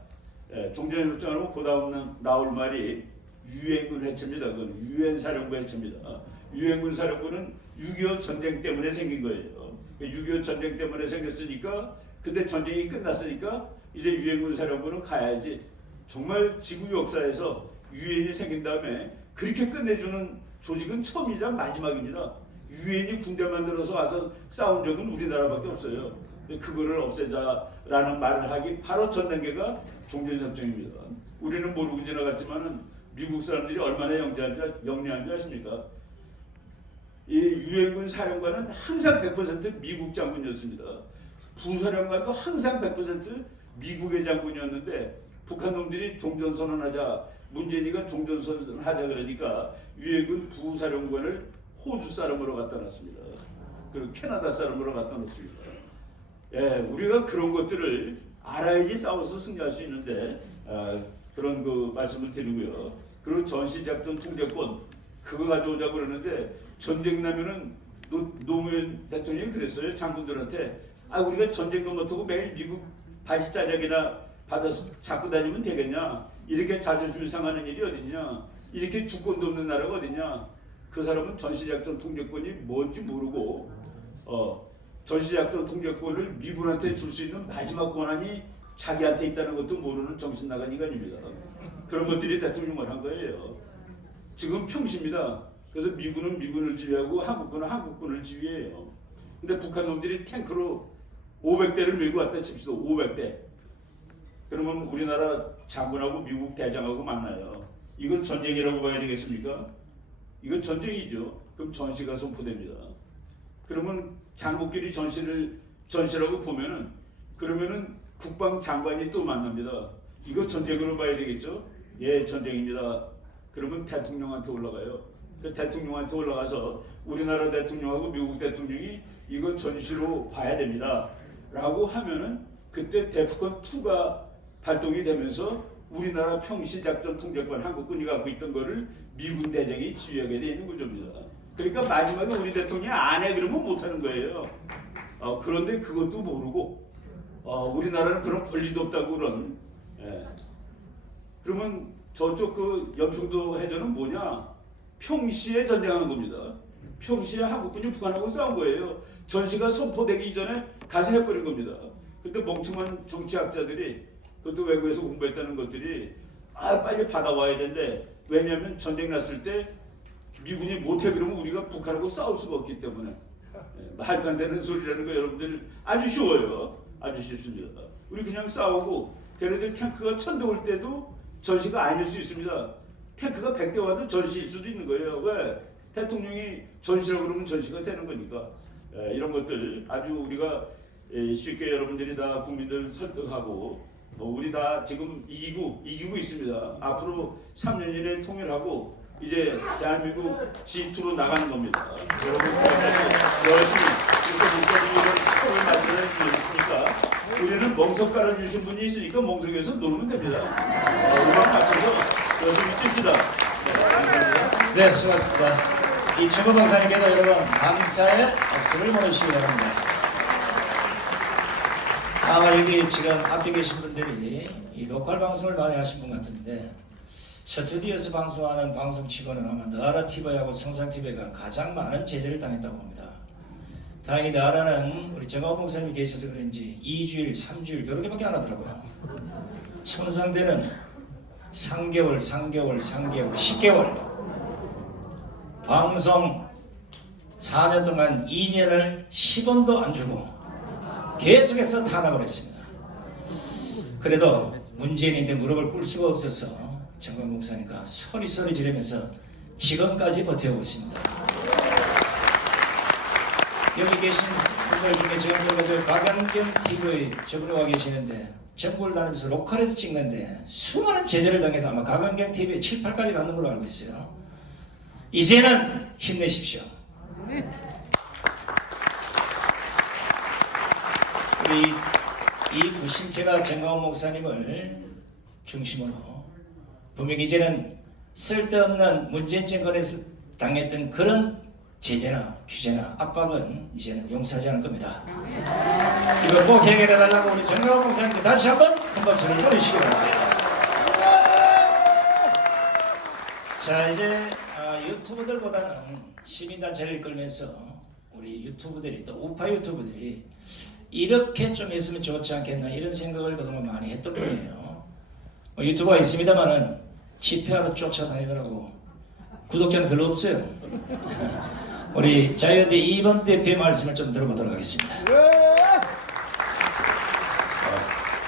종전협정하면 그 다음 나올 말이 유엔군 해체입니다. 그건 유엔 사령부 해체입니다. 유엔군 사령부는 6.25 전쟁 때문에 생긴 거예요. 6.25 전쟁 때문에 생겼으니까 근데 전쟁이 끝났으니까 이제 유엔군 사령부는 가야지. 정말 지구 역사에서 유엔이 생긴 다음에 그렇게 끝내주는 조직은 처음이자 마지막입니다. 유엔이 군대 만들어서 와서 싸운 적은 우리나라밖에 없어요. 그거를 없애자라는 말을 하기 바로 전 단계가 종전협정입니다. 우리는 모르고 지나갔지만은 미국 사람들이 얼마나 영리한지 아십니까? 이 유엔군 사령관은 항상 100% 미국 장군이었습니다. 부사령관도 항상 100% 미국의 장군이었는데 북한 놈들이 종전선언하자, 문재인이가 종전선언하자 그러니까 유엔군 부사령관을 호주 사람으로 갖다 놨습니다. 그리고 캐나다 사람으로 갖다 놓습니다. 우리가 그런 것들을 알아야지 싸워서 승리할 수 있는데 그런 그 말씀을 드리고요. 그리고 전시작전 통제권 그거 가져오자고 그러는데 전쟁 나면은 노무현 대통령이 그랬어요. 장군들한테 우리가 전쟁도 못하고 매일 미국 바지 짜장이나 받아서 잡고 다니면 되겠냐? 이렇게 자존심이 상하는 일이 어딨냐? 이렇게 주권도 없는 나라가 어딨냐? 그 사람은 전시작전 통제권이 뭔지 모르고 전시작전 통제권을 미군한테 줄 수 있는 마지막 권한이 자기한테 있다는 것도 모르는 정신 나간 인간입니다. 그런 것들이 대통령을 한 거예요. 지금 평시입니다. 그래서 미군은 미군을 지휘하고 한국군은 한국군을 지휘해요. 근데 북한 놈들이 탱크로 500대를 밀고 왔다 칩시다. 500대. 그러면 우리나라 장군하고 미국 대장하고 만나요. 이건 전쟁이라고 봐야 되겠습니까? 이건 전쟁이죠. 그럼 전시가 선포됩니다. 그러면 장군끼리 전시라고 보면은 그러면은 국방장관이 또 만납니다. 이거 전쟁으로 봐야 되겠죠? 예, 전쟁입니다. 그러면 대통령한테 올라가요. 그 대통령한테 올라가서 우리나라 대통령하고 미국 대통령이 이거 전시로 봐야 됩니다. 라고 하면은 그때 데프콘2가 발동이 되면서 우리나라 평시작전 통제권 한국군이 갖고 있던 거를 미군 대장이 지휘하게 되는 구조입니다. 그러니까 마지막에 우리 대통령이 안 해 그러면 못하는 거예요. 그런데 그것도 모르고 우리나라는 그런 권리도 없다고 그런. 예. 그러면 저쪽 그 연평도 해전은 뭐냐? 평시에 전쟁한 겁니다. 평시에 한국군이 북한하고 싸운 거예요. 전시가 선포되기 이전에 가서 해버린 겁니다. 근데 멍청한 정치학자들이 그것도 외국에서 공부했다는 것들이 빨리 받아와야 되는데 왜냐하면 전쟁 났을 때 미군이 못해 그러면 우리가 북한하고 싸울 수가 없기 때문에 말도 안 되는 소리라는 거 여러분들 아주 쉬워요. 아주 쉽습니다. 우리 그냥 싸우고 걔네들 탱크가 1000대 올 때도 전시가 아닐 수 있습니다. 탱크가 100대 와도 전시일 수도 있는 거예요. 왜? 대통령이 전시라고 그러면 전시가 되는 거니까. 이런 것들 아주 우리가 쉽게 여러분들이 다 국민들 설득하고 우리 다 지금 이기고 있습니다. 앞으로 3년 이내에 통일하고 이제 대한민국 G2로 나가는 겁니다. 여러분 열심히 지금 목사님이 이런 프로를 만들어 주셨으니까 우리는 멍석 깔아주신 분이 있으니까 멍석에서 놀면 됩니다. 음악 맞춰서 열심히 뜁시다. 네, 수고하셨습니다. 이철구 박사님께도 여러분 감사의 박수를 보내주시기 바랍니다. 아마 여기 지금 앞에 계신 분들이 이 로컬 방송을 많이 하신 분 같은데 스튜디오에서 방송하는 방송치고는 아마 나라 TV하고 성상 TV가 가장 많은 제재를 당했다고 봅니다. 다행히 나라는 우리 정광 목사님이 계셔서 그런지 2주일, 3주일 여러 개밖에 안 하더라고요. 성상대는 3개월, 10개월. 방송 4년 동안 2년을 10원도 안 주고 계속해서 탄압을 했습니다. 그래도 문재인한테 무릎을 꿇을 수가 없어서 정광 목사님과 소리 지르면서 지금까지 버텨오고 있습니다. 여기 계신 분들 중에 저 박연경 TV 저분이 와 계시는데 전국을 다니면서 로컬에서 찍는데 수많은 제재를 당해서 아마 박연경 TV에 7, 8까지 갔는 걸로 알고 있어요. 이제는 힘내십시오. 우리 이 부심체가 정광훈 목사님을 중심으로 분명히 이제는 쓸데없는 문재인 정권에서 당했던 그런 제재나 규제나 압박은 이제는 용서하지 않을 겁니다. 이거 꼭 해결해달라고 우리 정광훈 목사님께 다시 한번 큰 박수를 보내주시기 바랍니다. 자, 이제 유튜브들보다는 시민단체를 이끌면서 우리 유튜브들이 또 우파 유튜브들이 이렇게 좀 했으면 좋지 않겠나 이런 생각을 그동안 많이 했던 거예요. 유튜브가 있습니다만은 집회하러 쫓아다니더라고. 구독자는 별로 없어요. 우리 자유연대 이범 대표의 말씀을 좀 들어보도록 하겠습니다.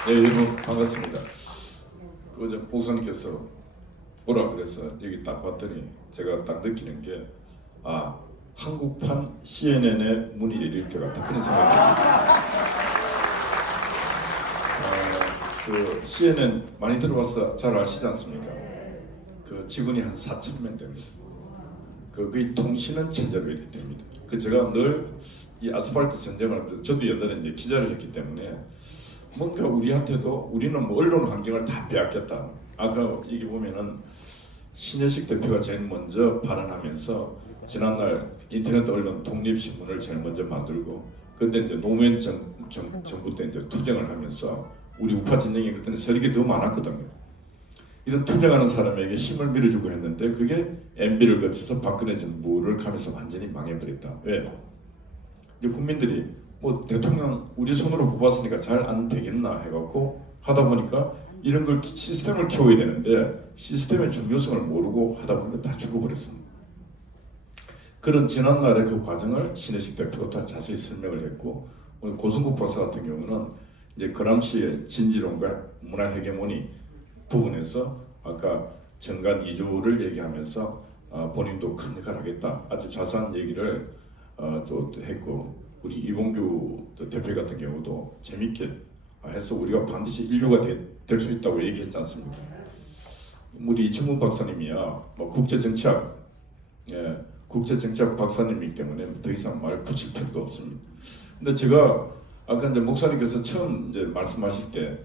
네, 여러분 반갑습니다. 그저 목사님께서 오라 그래서 여기 딱 봤더니 제가 딱 느끼는 게 한국판 CNN의 문이 열릴 것 같은 그런 생각이 듭니다. 그 CNN 많이 들어봐서 잘 아시지 않습니까? 그 직원이 한 4,000명 됩니다. 거의 통신은 체제로 이렇게 됩니다. 제가 늘 이 아스팔트 전쟁을 할 때 저도 옛날에 이제 기자를 했기 때문에 뭔가 우리한테도 우리는 뭐 언론 환경을 다 빼앗겼다. 아까 여기 보면은 신혜식 대표가 제일 먼저 발언하면서 지난날 인터넷 언론 독립신문을 제일 먼저 만들고 근데 이제 노무현 정부 때 이제 투쟁을 하면서 우리 우파 진영이 그때는 세력이 더 많았거든요. 이런 투쟁하는 사람에게 힘을 밀어주고 했는데 그게 MB를 거쳐서 박근혜 정부를 가면서 완전히 망해버렸다. 왜? 이제 국민들이 뭐 대통령 우리 손으로 뽑았으니까 잘 안 되겠나 해갖고 하다 보니까 이런 걸 시스템을 키워야 되는데 시스템의 중요성을 모르고 하다 보니까 다 죽어버렸습니다. 그런 지난날의 그 과정을 신혜식 대표가 다 자세히 설명을 했고 오늘 고승국 박사 같은 경우는 이제 그람시의 진지론과 문화 헤게모니 부분에서 아까 정관 2조를 얘기하면서 본인도 큰 역할을 하겠다 아주 자세한 얘기를 또 했고 우리 이봉규 대표 같은 경우도 재밌게 해서 우리가 반드시 인류가 될 수 있다고 얘기했지 않습니까? 우리 이충문 박사님이야 뭐 국제정치학 박사님이기 때문에 더 이상 말 붙일 필요도 없습니다. 근데 제가 아까 이제 목사님께서 처음 이제 말씀하실 때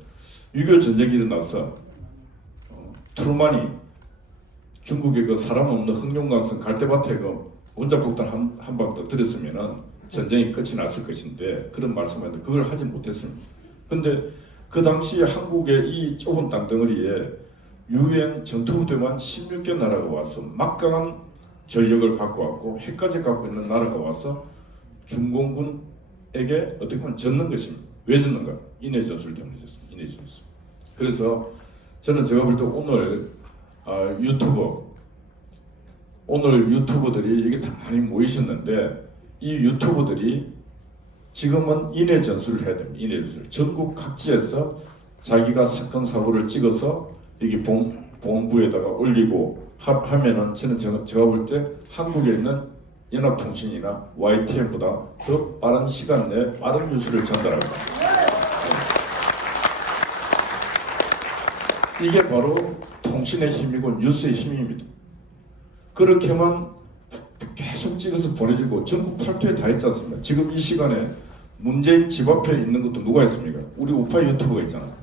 6.25 전쟁이 일어나서 트루만이 중국의 그 사람 없는 흑룡강성 갈대밭에 그 원자폭탄 한 방 더 들었으면은 전쟁이 끝이 났을 것인데 그런 말씀하는데 그걸 하지 못했습니다. 근데 그 당시 한국의 이 좁은 땅덩어리에 유엔 전투부대만 16개 나라가 와서 막강한 전력을 갖고 왔고 핵까지 갖고 있는 나라가 와서 중공군에게 어떻게 보면 졌는 것입니다. 왜 졌는가? 인해 전술 때문에 졌습니다. 인해 전술. 그래서 저는 제가 볼 때 오늘 유튜버들이 이게 다 많이 모이셨는데 이 유튜버들이 지금은 인해 전술을 해야 됩니다. 인해 전술. 전국 각지에서 자기가 사건 사고를 찍어서 여기 본부에다가 올리고 하면은 저는 제가 볼 때 한국에 있는 연합통신이나 YTN보다 더 빠른 시간 내에 빠른 뉴스를 전달합니다. 이게 바로 통신의 힘이고 뉴스의 힘입니다. 그렇게만 계속 찍어서 보내주고 전국 팔도에 다 있지 않습니까? 지금 이 시간에 문재인 집 앞에 있는 것도 누가 있습니까? 우리 우파 유튜버가 있잖아요.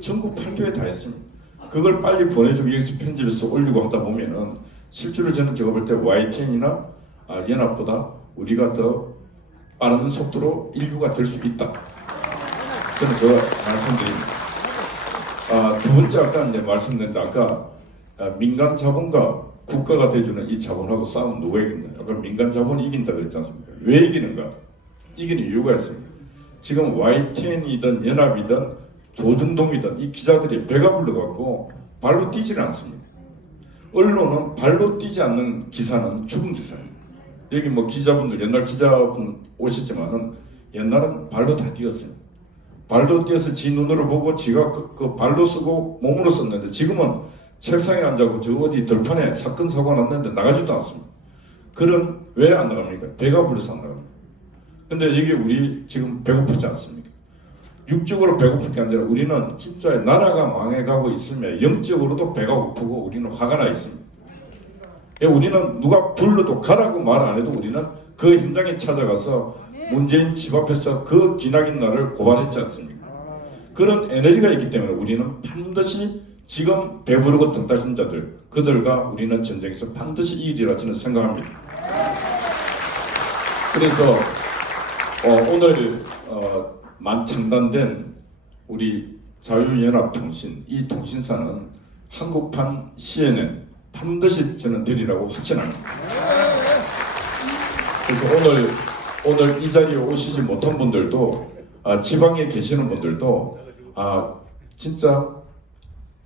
전국 팔도에 다 있습니다. 그걸 빨리 보내주고 여기서 편집해서 올리고 하다 보면은 실제로 저는 제가 볼 때 YTN이나 연합보다 우리가 더 빠른 속도로 인류가 될 수 있다. 저는 그거 말씀드립니다. 두 번째 아까 이제 말씀드렸는데 아까 민간 자본과 국가가 대주는 이 자본하고 싸우면 누가 이기냐? 아까 민간 자본이 이긴다 그랬지 않습니까? 왜 이기는가? 이기는 이유가 있습니다. 지금 YTN이든 연합이든 조중동이든 이 기자들이 배가 불러갖고 발로 뛰지를 않습니다. 언론은 발로 뛰지 않는 기사는 죽은 기사예요. 여기 뭐 기자분들 옛날 기자분 오시지만은 옛날은 발로 다 뛰었어요. 발로 뛰어서 지 눈으로 보고 지가 그 발로 쓰고 몸으로 썼는데 지금은 책상에 앉아고 저 어디 들판에 사건 사고가 났는데 나가지도 않습니다. 그런 왜 안 나갑니까? 배가 불러서 안 나갑니다. 근데 이게 우리 지금 배고프지 않습니까? 육적으로 배고플 게 아니라 우리는 진짜 나라가 망해가고 있으면 영적으로도 배가 고프고 우리는 화가 나 있습니다. 우리는 누가 불러도 가라고 말 안 해도 우리는 그 현장에 찾아가서 문재인 집 앞에서 그 기나긴 날을 고발했지 않습니까? 그런 에너지가 있기 때문에 우리는 반드시 지금 배부르고 등 따신 자들 그들과 우리는 전쟁에서 반드시 이기리라 저는 생각합니다. 그래서 오늘 창단된 우리 자유연합통신 이 통신사는 한국판 CNN 반드시 저는 되리라고 확신합니다. 그래서 오늘 이 자리에 오시지 못한 분들도 지방에 계시는 분들도 진짜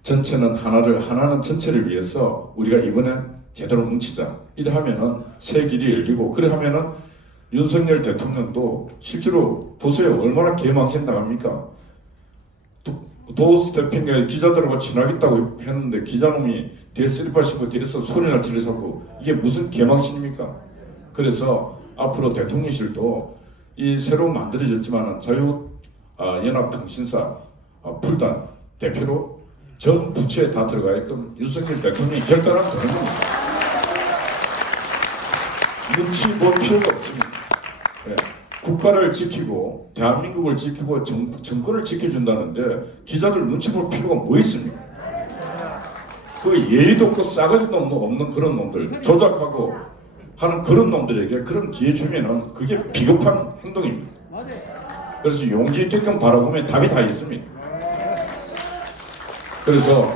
전체는 하나는 전체를 위해서 우리가 이번엔 제대로 뭉치자. 이래 하면은 새 길이 열리고 그래 하면은 윤석열 대통령도 실제로 보세요. 얼마나 개망신당합니까? 도스태핑에 기자들하고 친하겠다고 했는데 기자놈이 뒤에 슬리퍼 신고 뒤에서 소리나 지르고 이게 무슨 개망신입니까? 그래서 앞으로 대통령실도 이 새로 만들어졌지만 자유연합통신사 풀단 대표로 전 부처에 다 들어가게끔 윤석열 대통령이 결단하면 되는 겁니다. 눈치 볼 필요가 없습니다. 네. 국가를 지키고 대한민국을 지키고 정권을 지켜준다는데 기자들 눈치 볼 필요가 뭐 있습니까? 그 예의도 없고 싸가지도 없는 그런 놈들 조작하고 하는 그런 놈들에게 그런 기회 주면은 그게 비겁한 행동입니다. 그래서 용기 있게끔 바라보면 답이 다 있습니다. 그래서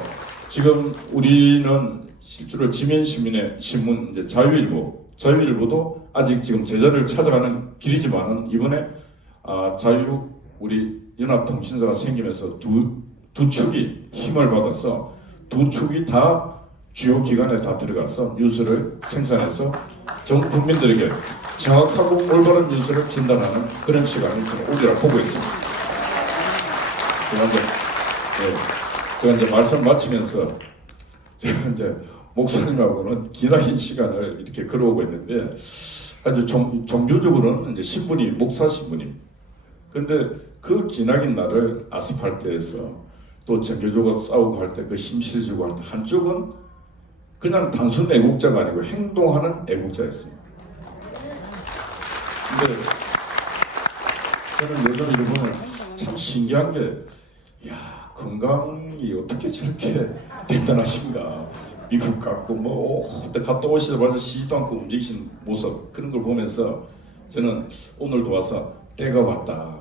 지금 우리는 실제로 지면시민의 신문 이제 자유일보도 아직 지금 제자를 찾아가는 길이지만은 이번에 우리 연합통신사가 생기면서 두 축이 힘을 받아서 두 축이 다 주요 기관에 다 들어가서 뉴스를 생산해서 전 국민들에게 정확하고 올바른 뉴스를 진단하는 그런 시간이 지금 오리라 보고 있습니다. 제가 이제 말씀 마치면서 제가 이제 목사님하고는 기나긴 시간을 이렇게 걸어오고 있는데 아주 종교적으로는 이제 신분이 목사 신분입니다. 그런데 그 기나긴 날을 아스팔트에서 또 종교적으로 싸우고 할 때 그 힘 실어주고 할 때 한쪽은 그냥 단순 애국자가 아니고 행동하는 애국자였습니다. 근데 저는 요즘 이거 보면 참 신기한 게 건강이 어떻게 저렇게 대단하신가. 미국 갔고 뭐 갔다 오시자마자 쉬지도 않고 움직이신 모습 그런 걸 보면서 저는 오늘도 와서 때가 왔다.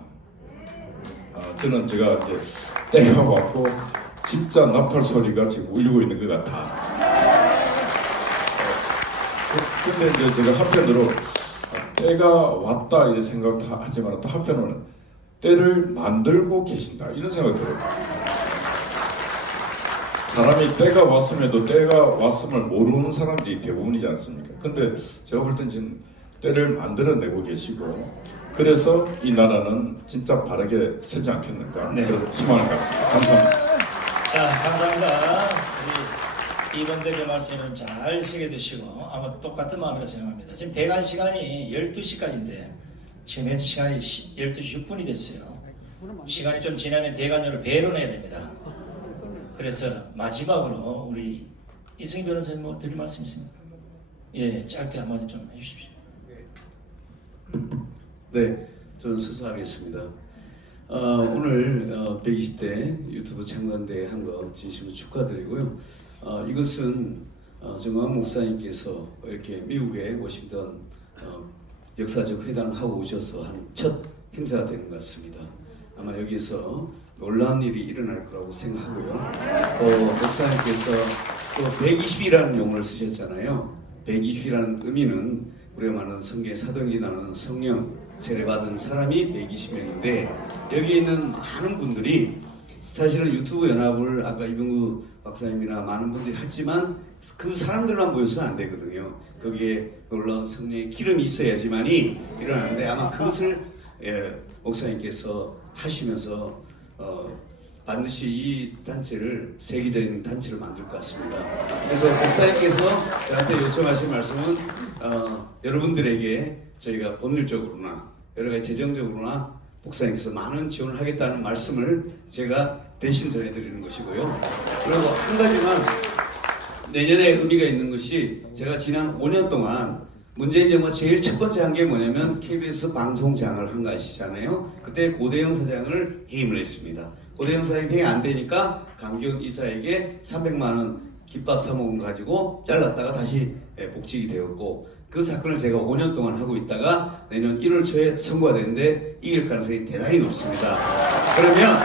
저는 제가 이제 때가 왔고 진짜 나팔 소리가 지금 울리고 있는 것 같아. 근데 이제 제가 한편으로 때가 왔다 이런 생각도 하지만 또 한편으로는 때를 만들고 계신다 이런 생각이 들어요. 사람이 때가 왔음에도 때가 왔음을 모르는 사람들이 대부분이지 않습니까? 근데 제가 볼 땐 지금 때를 만들어내고 계시고 그래서 이 나라는 진짜 바르게 서지 않겠는가 네. 그런 희망을 갖습니다. 감사합니다. 자, 감사합니다. 우리 이분들의 말씀은 잘 새겨두시고 아마 똑같은 마음이라 생각합니다. 지금 대관 시간이 12시까지인데 지금 현재 시간이 12시 6분이 됐어요. 시간이 좀 지나면 대관료를 배로 내야 됩니다. 그래서 마지막으로 우리 이승희 변호사님 뭐 드릴 말씀 있습니까? 예, 짧게 한마디 좀 해주십시오. 네, 저는 수사하겠습니다. 오늘 120대 유튜브 창단대회 한 거 진심으로 축하드리고요. 이것은 정광 목사님께서 이렇게 미국의 워싱턴 역사적 회담을 하고 오셔서 한 첫 행사가 되는 것 같습니다. 아마 여기서 놀라운 일이 일어날 거라고 생각하고요. 목사님께서 또 120이라는 용어를 쓰셨잖아요. 120이라는 의미는 우리가 말하는 성경에 사도행전에 나오는 성령 세례받은 사람이 120명인데 여기 있는 많은 분들이 사실은 유튜브 연합을 아까 이병구 박사님이나 많은 분들이 했지만 그 사람들만 모여서는 안 되거든요. 거기에 놀라운 성령의 기름이 있어야지만이 일어나는데 아마 그것을 목사님께서 하시면서 반드시 이 단체를 세계적인 단체로 만들 것 같습니다. 그래서 목사님께서 저한테 요청하신 말씀은 여러분들에게 저희가 법률적으로나 여러 가지 재정적으로나 목사님께서 많은 지원을 하겠다는 말씀을 제가 대신 전해드리는 것이고요. 그리고 한 가지만 내년에 의미가 있는 것이 제가 지난 5년 동안 문재인 정부가 제일 첫 번째 한 게 뭐냐면 KBS 방송장을 한 거 아시잖아요. 그때 고대영 사장을 해임을 했습니다. 고대영 사장이 해임 안 되니까 강기훈 이사에게 300만 원 김밥 사 먹은 가지고 잘랐다가 다시 복직이 되었고 그 사건을 제가 5년 동안 하고 있다가 내년 1월 초에 선고가 되는데 이길 가능성이 대단히 높습니다. 그러면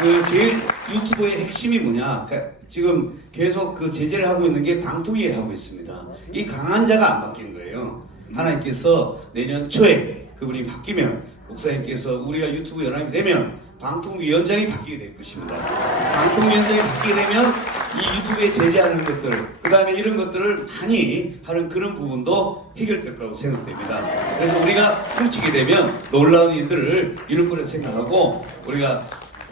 그 제일 유튜브의 핵심이 뭐냐? 그러니까 지금 계속 그 제재를 하고 있는 게 방통위에 하고 있습니다. 이 강한 자가 안 바뀐 거예요. 하나님께서 내년 초에 그분이 바뀌면 목사님께서 우리가 유튜브 연합이 되면 방통위원장이 바뀌게 될 것입니다. 방통위원장이 바뀌게 되면 이 유튜브에 제재하는 것들, 그 다음에 이런 것들을 많이 하는 그런 부분도 해결될 거라고 생각됩니다. 그래서 우리가 훔치게 되면 놀라운 일들을 이룰 거라고 생각하고 우리가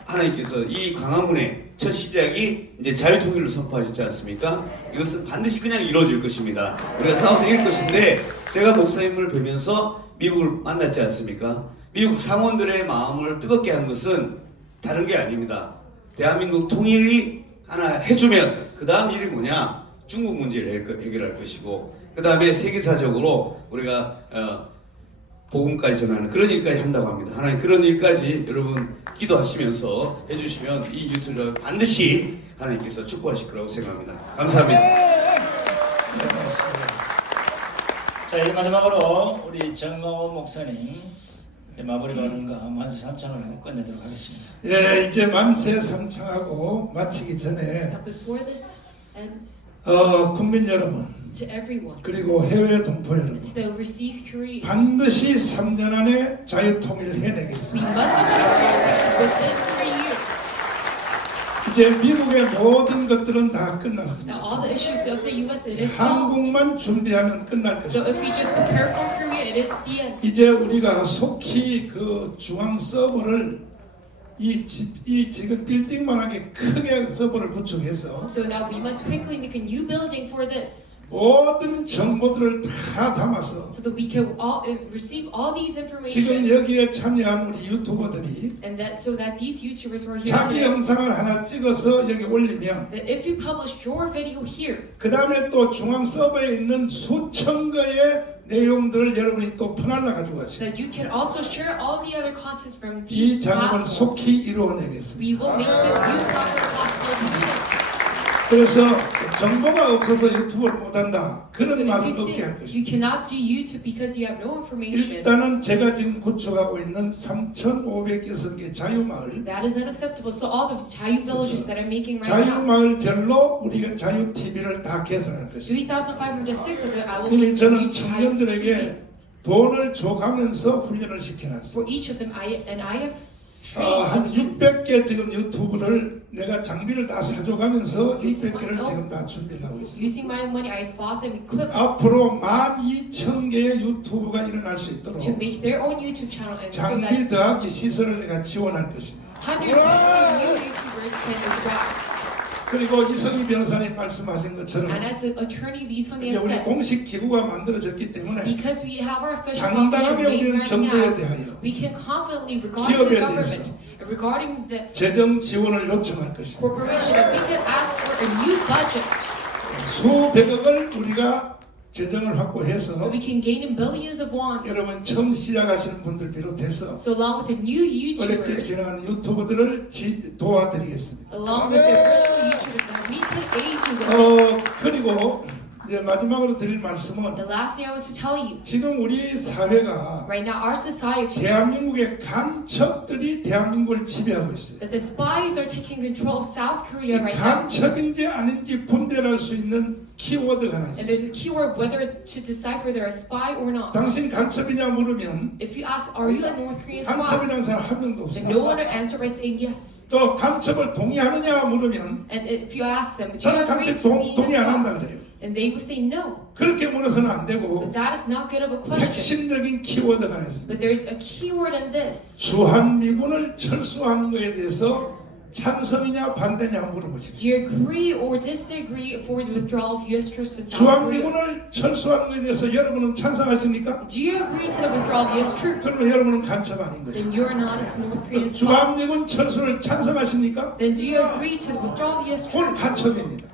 하나님께서 이 광화문의 첫 시작이 이제 자유통일을 선포하셨지 않습니까? 이것은 반드시 그냥 이루어질 것입니다. 우리가 싸워서 이길 것인데 제가 목사님을 뵈면서 미국을 만났지 않습니까? 미국 상원들의 마음을 뜨겁게 하는 것은 다른 게 아닙니다. 대한민국 통일이 하나 해주면 그 다음 일이 뭐냐? 중국 문제를 해결할 것이고 그 다음에 세계사적으로 우리가 복음까지 전하는 그런 일까지 한다고 합니다. 하나님 그런 일까지 여러분 기도하시면서 해주시면 이 유튜브를 반드시 하나님께서 축복하실 거라고 생각합니다. 감사합니다. 네, 고맙습니다. 자, 이제 마지막으로 우리 정광훈 목사님 마무리 발언과 만세 삼창을 하고 끝내도록 하겠습니다. 예, 이제 만세 삼창하고 마치기 전에 Now, before this ends, 국민 여러분 to everyone, 그리고 해외 동포 여러분 to the overseas Koreans, 반드시 3년 안에 자유통일 we 해내겠습니다. must achieve within 3 years. 이제 미국의 모든 것들은 다 Now, 끝났습니다. all the issues of the U.S. it is solved. 한국만 준비하면 끝날 So 것입니다. if we just prepare for Korea, it is the end. 이제 우리가 속히 그 중앙 서버를 이 지금 빌딩만하게 크게 서버를 구축해서 So now we must quickly make a new building for this, 모든 정보들을 다 담아서 so that we can all receive all these 지금 information, 여기에 참여한 우리 유튜버들이 and that so that these YouTubers who are here 자기 today, 영상을 하나 찍어서 여기 올리면 that if you publish your video here, 그 다음에 또 중앙 서버에 있는 수천 거의 내용들을 여러분이 또 퍼날라 가지고 가시죠. that you can also share all the other contents from 이 these 작업을 platforms. 속히 이루어내겠습니다. We will make this new platform possible as soon as 그래서 정보가 없어서 유튜브를 못한다. So 그런 if 말은 you 없게 할 say 것입니다. you cannot do YouTube because you have no information, 일단은 제가 지금 구축하고 있는 3,506개 자유마을, that is unacceptable. So all the Chayu villages that I'm making right now, 자유마을별로 우리가 자유 TV를 다 개설할 것입니다. 3,506 of them, I will 이미 make 저는 new Chayu TV. 청년들에게 돈을 줘가면서 훈련을 시켜놨어요. For each of them, I have trained 한 the youth. 600개 지금 유튜브를 내가 장비를 다 사줘가면서 Using 600개를 my 지금 다 준비를 하고 있어요. Using my own money, I bought them equipment 앞으로 12,000개의 유튜브가 일어날 수 있도록 to make their own YouTube channel, and so 장비 that 더하기 시설을 내가 지원할 것입니다. 120 new YouTubers can rise. 그리고 이성희 변호사님 말씀하신 And 것처럼 as the attorney Lee Sung-hee 이제 has 우리 said, 공식 기구가 만들어졌기 때문에 because we have our official foundation 당당하게 made 우리는 right 정부에 now, 대하여 we can confidently regarding 기업에 the government 대해서 and regarding the 재정 지원을 요청할 것입니다. corporation, that we can ask for a new budget 수백억을 우리가 재정을 so 확보해서 we can gain in billions of wons. 여러분 처음 시작하시는 분들 비롯해서 So along with the new 어렵게 YouTubers, 진행하는 유튜버들을 도와드리겠습니다. along with the original YouTubers, that we can aid you with this. 그리고 이제 마지막으로 드릴 말씀은 The last thing I want to tell you, 지금 우리 사회가 right now our society, 대한민국의 간첩들이 대한민국을 지배하고 있어요. that the spies are taking control of South 이 Korea right now. 간첩인지 아닌지 분별할 수 있는 키워드가 하나 And 있어요. there's a keyword whether to decipher they're a spy or not. 당신 간첩이냐 물으면 If you ask, are you a North Korean spy? 간첩이라는 사람 한 명도 Then no 없어요. one will answer by saying yes. 또 간첩을 동의하느냐 물으면 And if you ask them, do you 저는 agree 간첩 to being a 동의 안 한다 spy? 그래요. And they will say no. 그렇게 물어서는 안 되고 But that is not good of a question. 핵심적인 키워드가 하나 있습니다. But there's a keyword in this. 주한미군을 철수하는 것에 대해서 찬성이냐 반대냐 물어보십시오. Do you agree or disagree for the withdrawal of U.S. troops from South Korea? 주한미군을 철수하는 것에 대해서 여러분은 찬성하십니까? Do you agree to the withdrawal of U.S. troops? 그러면 여러분은 간첩 아닌 것이죠. Then you're not a North Korean spy. 주한미군 철수를 찬성하십니까? Then do you agree to the withdrawal of U.S. 그건 troops? 간첩입니다.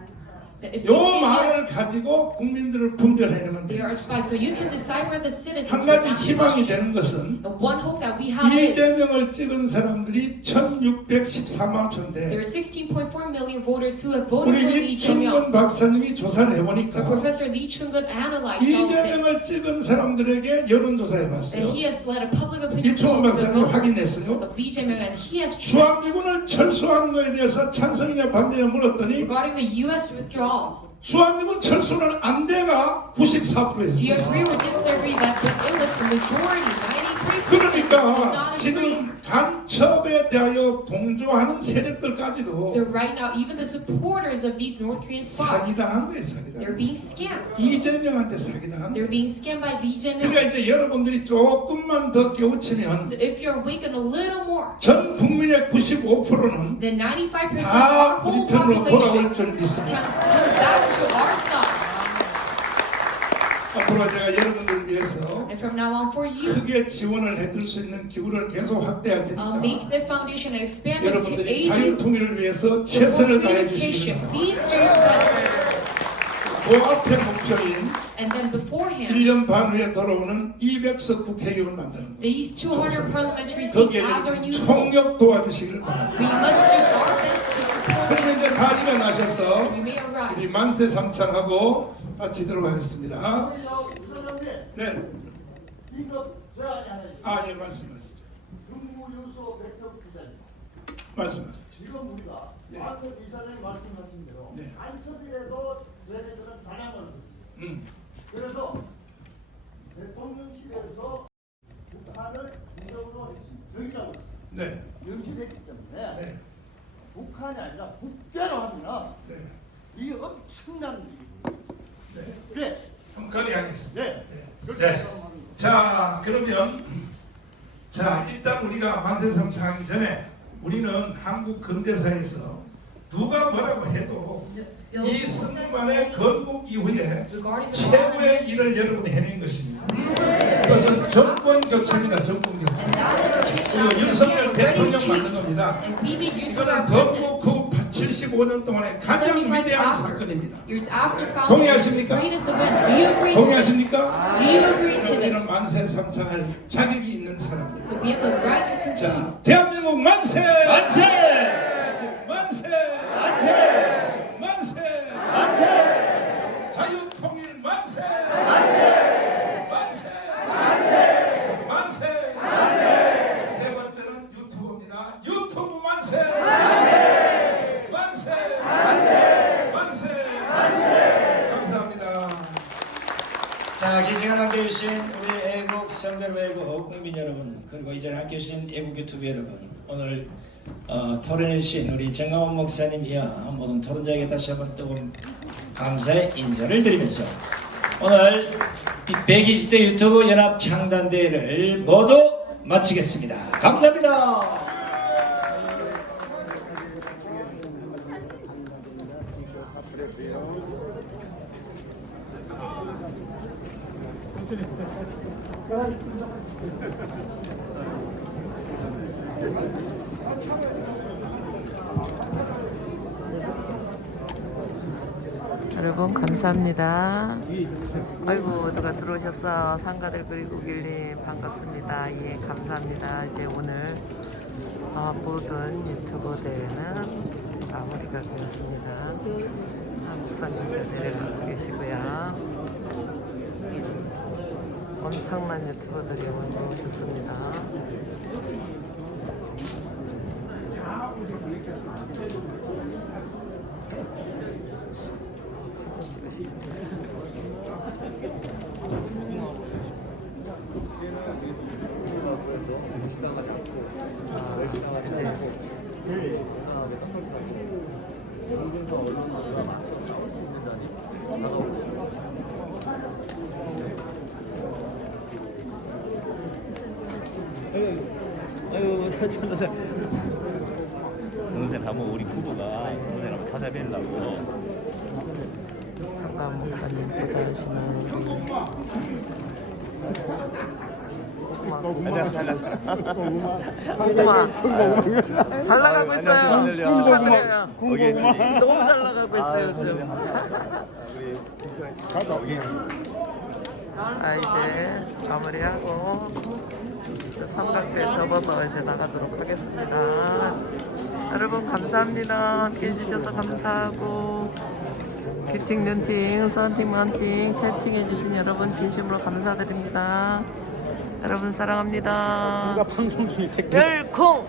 Then if you 요 say 말을 yes, 가지고 국민들을 분별해내면 they 돼요. are spies. So you can decipher the citizens. 한 가지 without 희망이 question. 되는 것은 The one hope that we have is 이재명을 찍은 사람들이 1614만 there 표인데 are 16.4 million voters who have voted for 우리 Lee Jae-myung. 이충근 박사님이 조사를 But 해보니까 Professor Lee Chung-gun analyzed all of 이재명을 this. 찍은 사람들에게 여론조사 And 해봤어요. he has led a public opinion 이충근 poll of the 박사님 voters 확인했어요. of Lee Jae-myung, and he has checked 주한미군을 철수하는 것에 대해서 찬성이냐 반대냐 물었더니 regarding the U.S. withdrawal. 주한미군 철수는 안 돼가 94%였어요. Do you agree or disagree that it was the majority, 93% did 그러니까 not agree? 지금 간첩에 대하여 동조하는 So 세력들까지도 right now, even the supporters of these North Korean spies, 사기당한 거예요. they're 사기당. being scammed. 이재명한테 사기당한 They're 거예요. being scammed by Lee Jae-myung. 그러니까 이제 여러분들이 조금만 더 깨우치면 So if you're awakened a little more, 전 국민의 95%는 then 95% of 다 our whole 우리 편으로 population 돌아올 줄 can 믿습니다. come back to our side. 앞으로 제가 여러분들을 위해서 And from now on, for you, 크게 지원을 해줄 수 있는 기구를 계속 확대할 I'll make 테니까 this foundation and expand it to 여러분들이 aid you 자유통일을 위해서 for 최선을 다해 unification. 주시기 바랍니다. Please do your best. 그 앞에 목표인 And then beforehand, 1년 반 후에 돌아오는 200석 국회의원 만드는 거. these 200 parliamentary seats 거기에 as our new goal. 총력 도와주시길 바랍니다. We must do our best to support 그럼 this. 이제 다 일어나셔서 And you may 우리 arise. 만세 삼창하고 마치도록 하겠습니다. 네. 아, 예, 말씀하시죠. 중무유소 백석 기자님, 말씀하시죠. 지금 우리가 네. 방금 이사장님 말씀하신 대로 네. 간첩이라도 쟤네들은 단양을 합니다. 그래서 대통령실에서 북한을 공격으로 했습니다. 저기라고 했습니다. 네. 명시됐기 때문에 네. 북한이 아니라 북대로 하면 네. 이게 엄청난 일이고. 네. 그래. 성과리 하겠습니다. 네. 그렇게 네. 생각합니다. 자, 그러면 자, 일단 우리가 만세 삼창하기 전에 우리는 한국 근대사에서 누가 뭐라고 해도 이 승만의 건국 이후에 최고의 일을 여러분이 해낸 것입니다. 그것은 정권 교체입니다. 정권 교체. 그리고 윤석열 대통령 만든 겁니다. 이거는 건국 후 75년 동안의 가장 위대한 사건입니다. 동의하십니까? 동의하십니까? Do you agree to 우리는 this? 만세 삼창할 자격이 있는 사람들. So we have the right to conclude. 자, 대한민국 만세! 만세! 만세! 만세! 만세! 만세! 이 시간 함께 해주신 우리 애국 성대로 애국 국민 여러분, 그리고 이 자리에 함께 해주신 애국 유튜브 여러분, 오늘 토론해주신 우리 정강훈 목사님 이하 모든 토론자에게 다시 한번 뜨거운 감사의 인사를 드리면서 오늘 120대 유튜브 연합 창단대회를 모두 마치겠습니다. 감사합니다. 여러분 감사합니다. 아이고 누가 들어오셨어. 상가들 그리고 길님 반갑습니다. 예 감사합니다. 이제 오늘 모든 유튜버 대회는 이제 마무리가 되었습니다. 목사님들 내려가고 계시고요. 엄청난 유튜버들이 오늘 오셨습니다. 동생 가면 우리 부부가 동생 한번 찾아뵈려고. 정강 목사님 보좌하시는 고구마 잘 나가고 있어요. 축하드려요. 너무 잘 나가고 있어요 요즘. 이제 마무리하고 삼각대 접어서 이제 나가도록 하겠습니다. 여러분 감사합니다. 함께 해주셔서 감사하고 큐팅, 눈팅, 썬팅, 먼팅, 채팅해주신 여러분 진심으로 감사드립니다. 여러분 사랑합니다. 누가 방송 중에 열콩!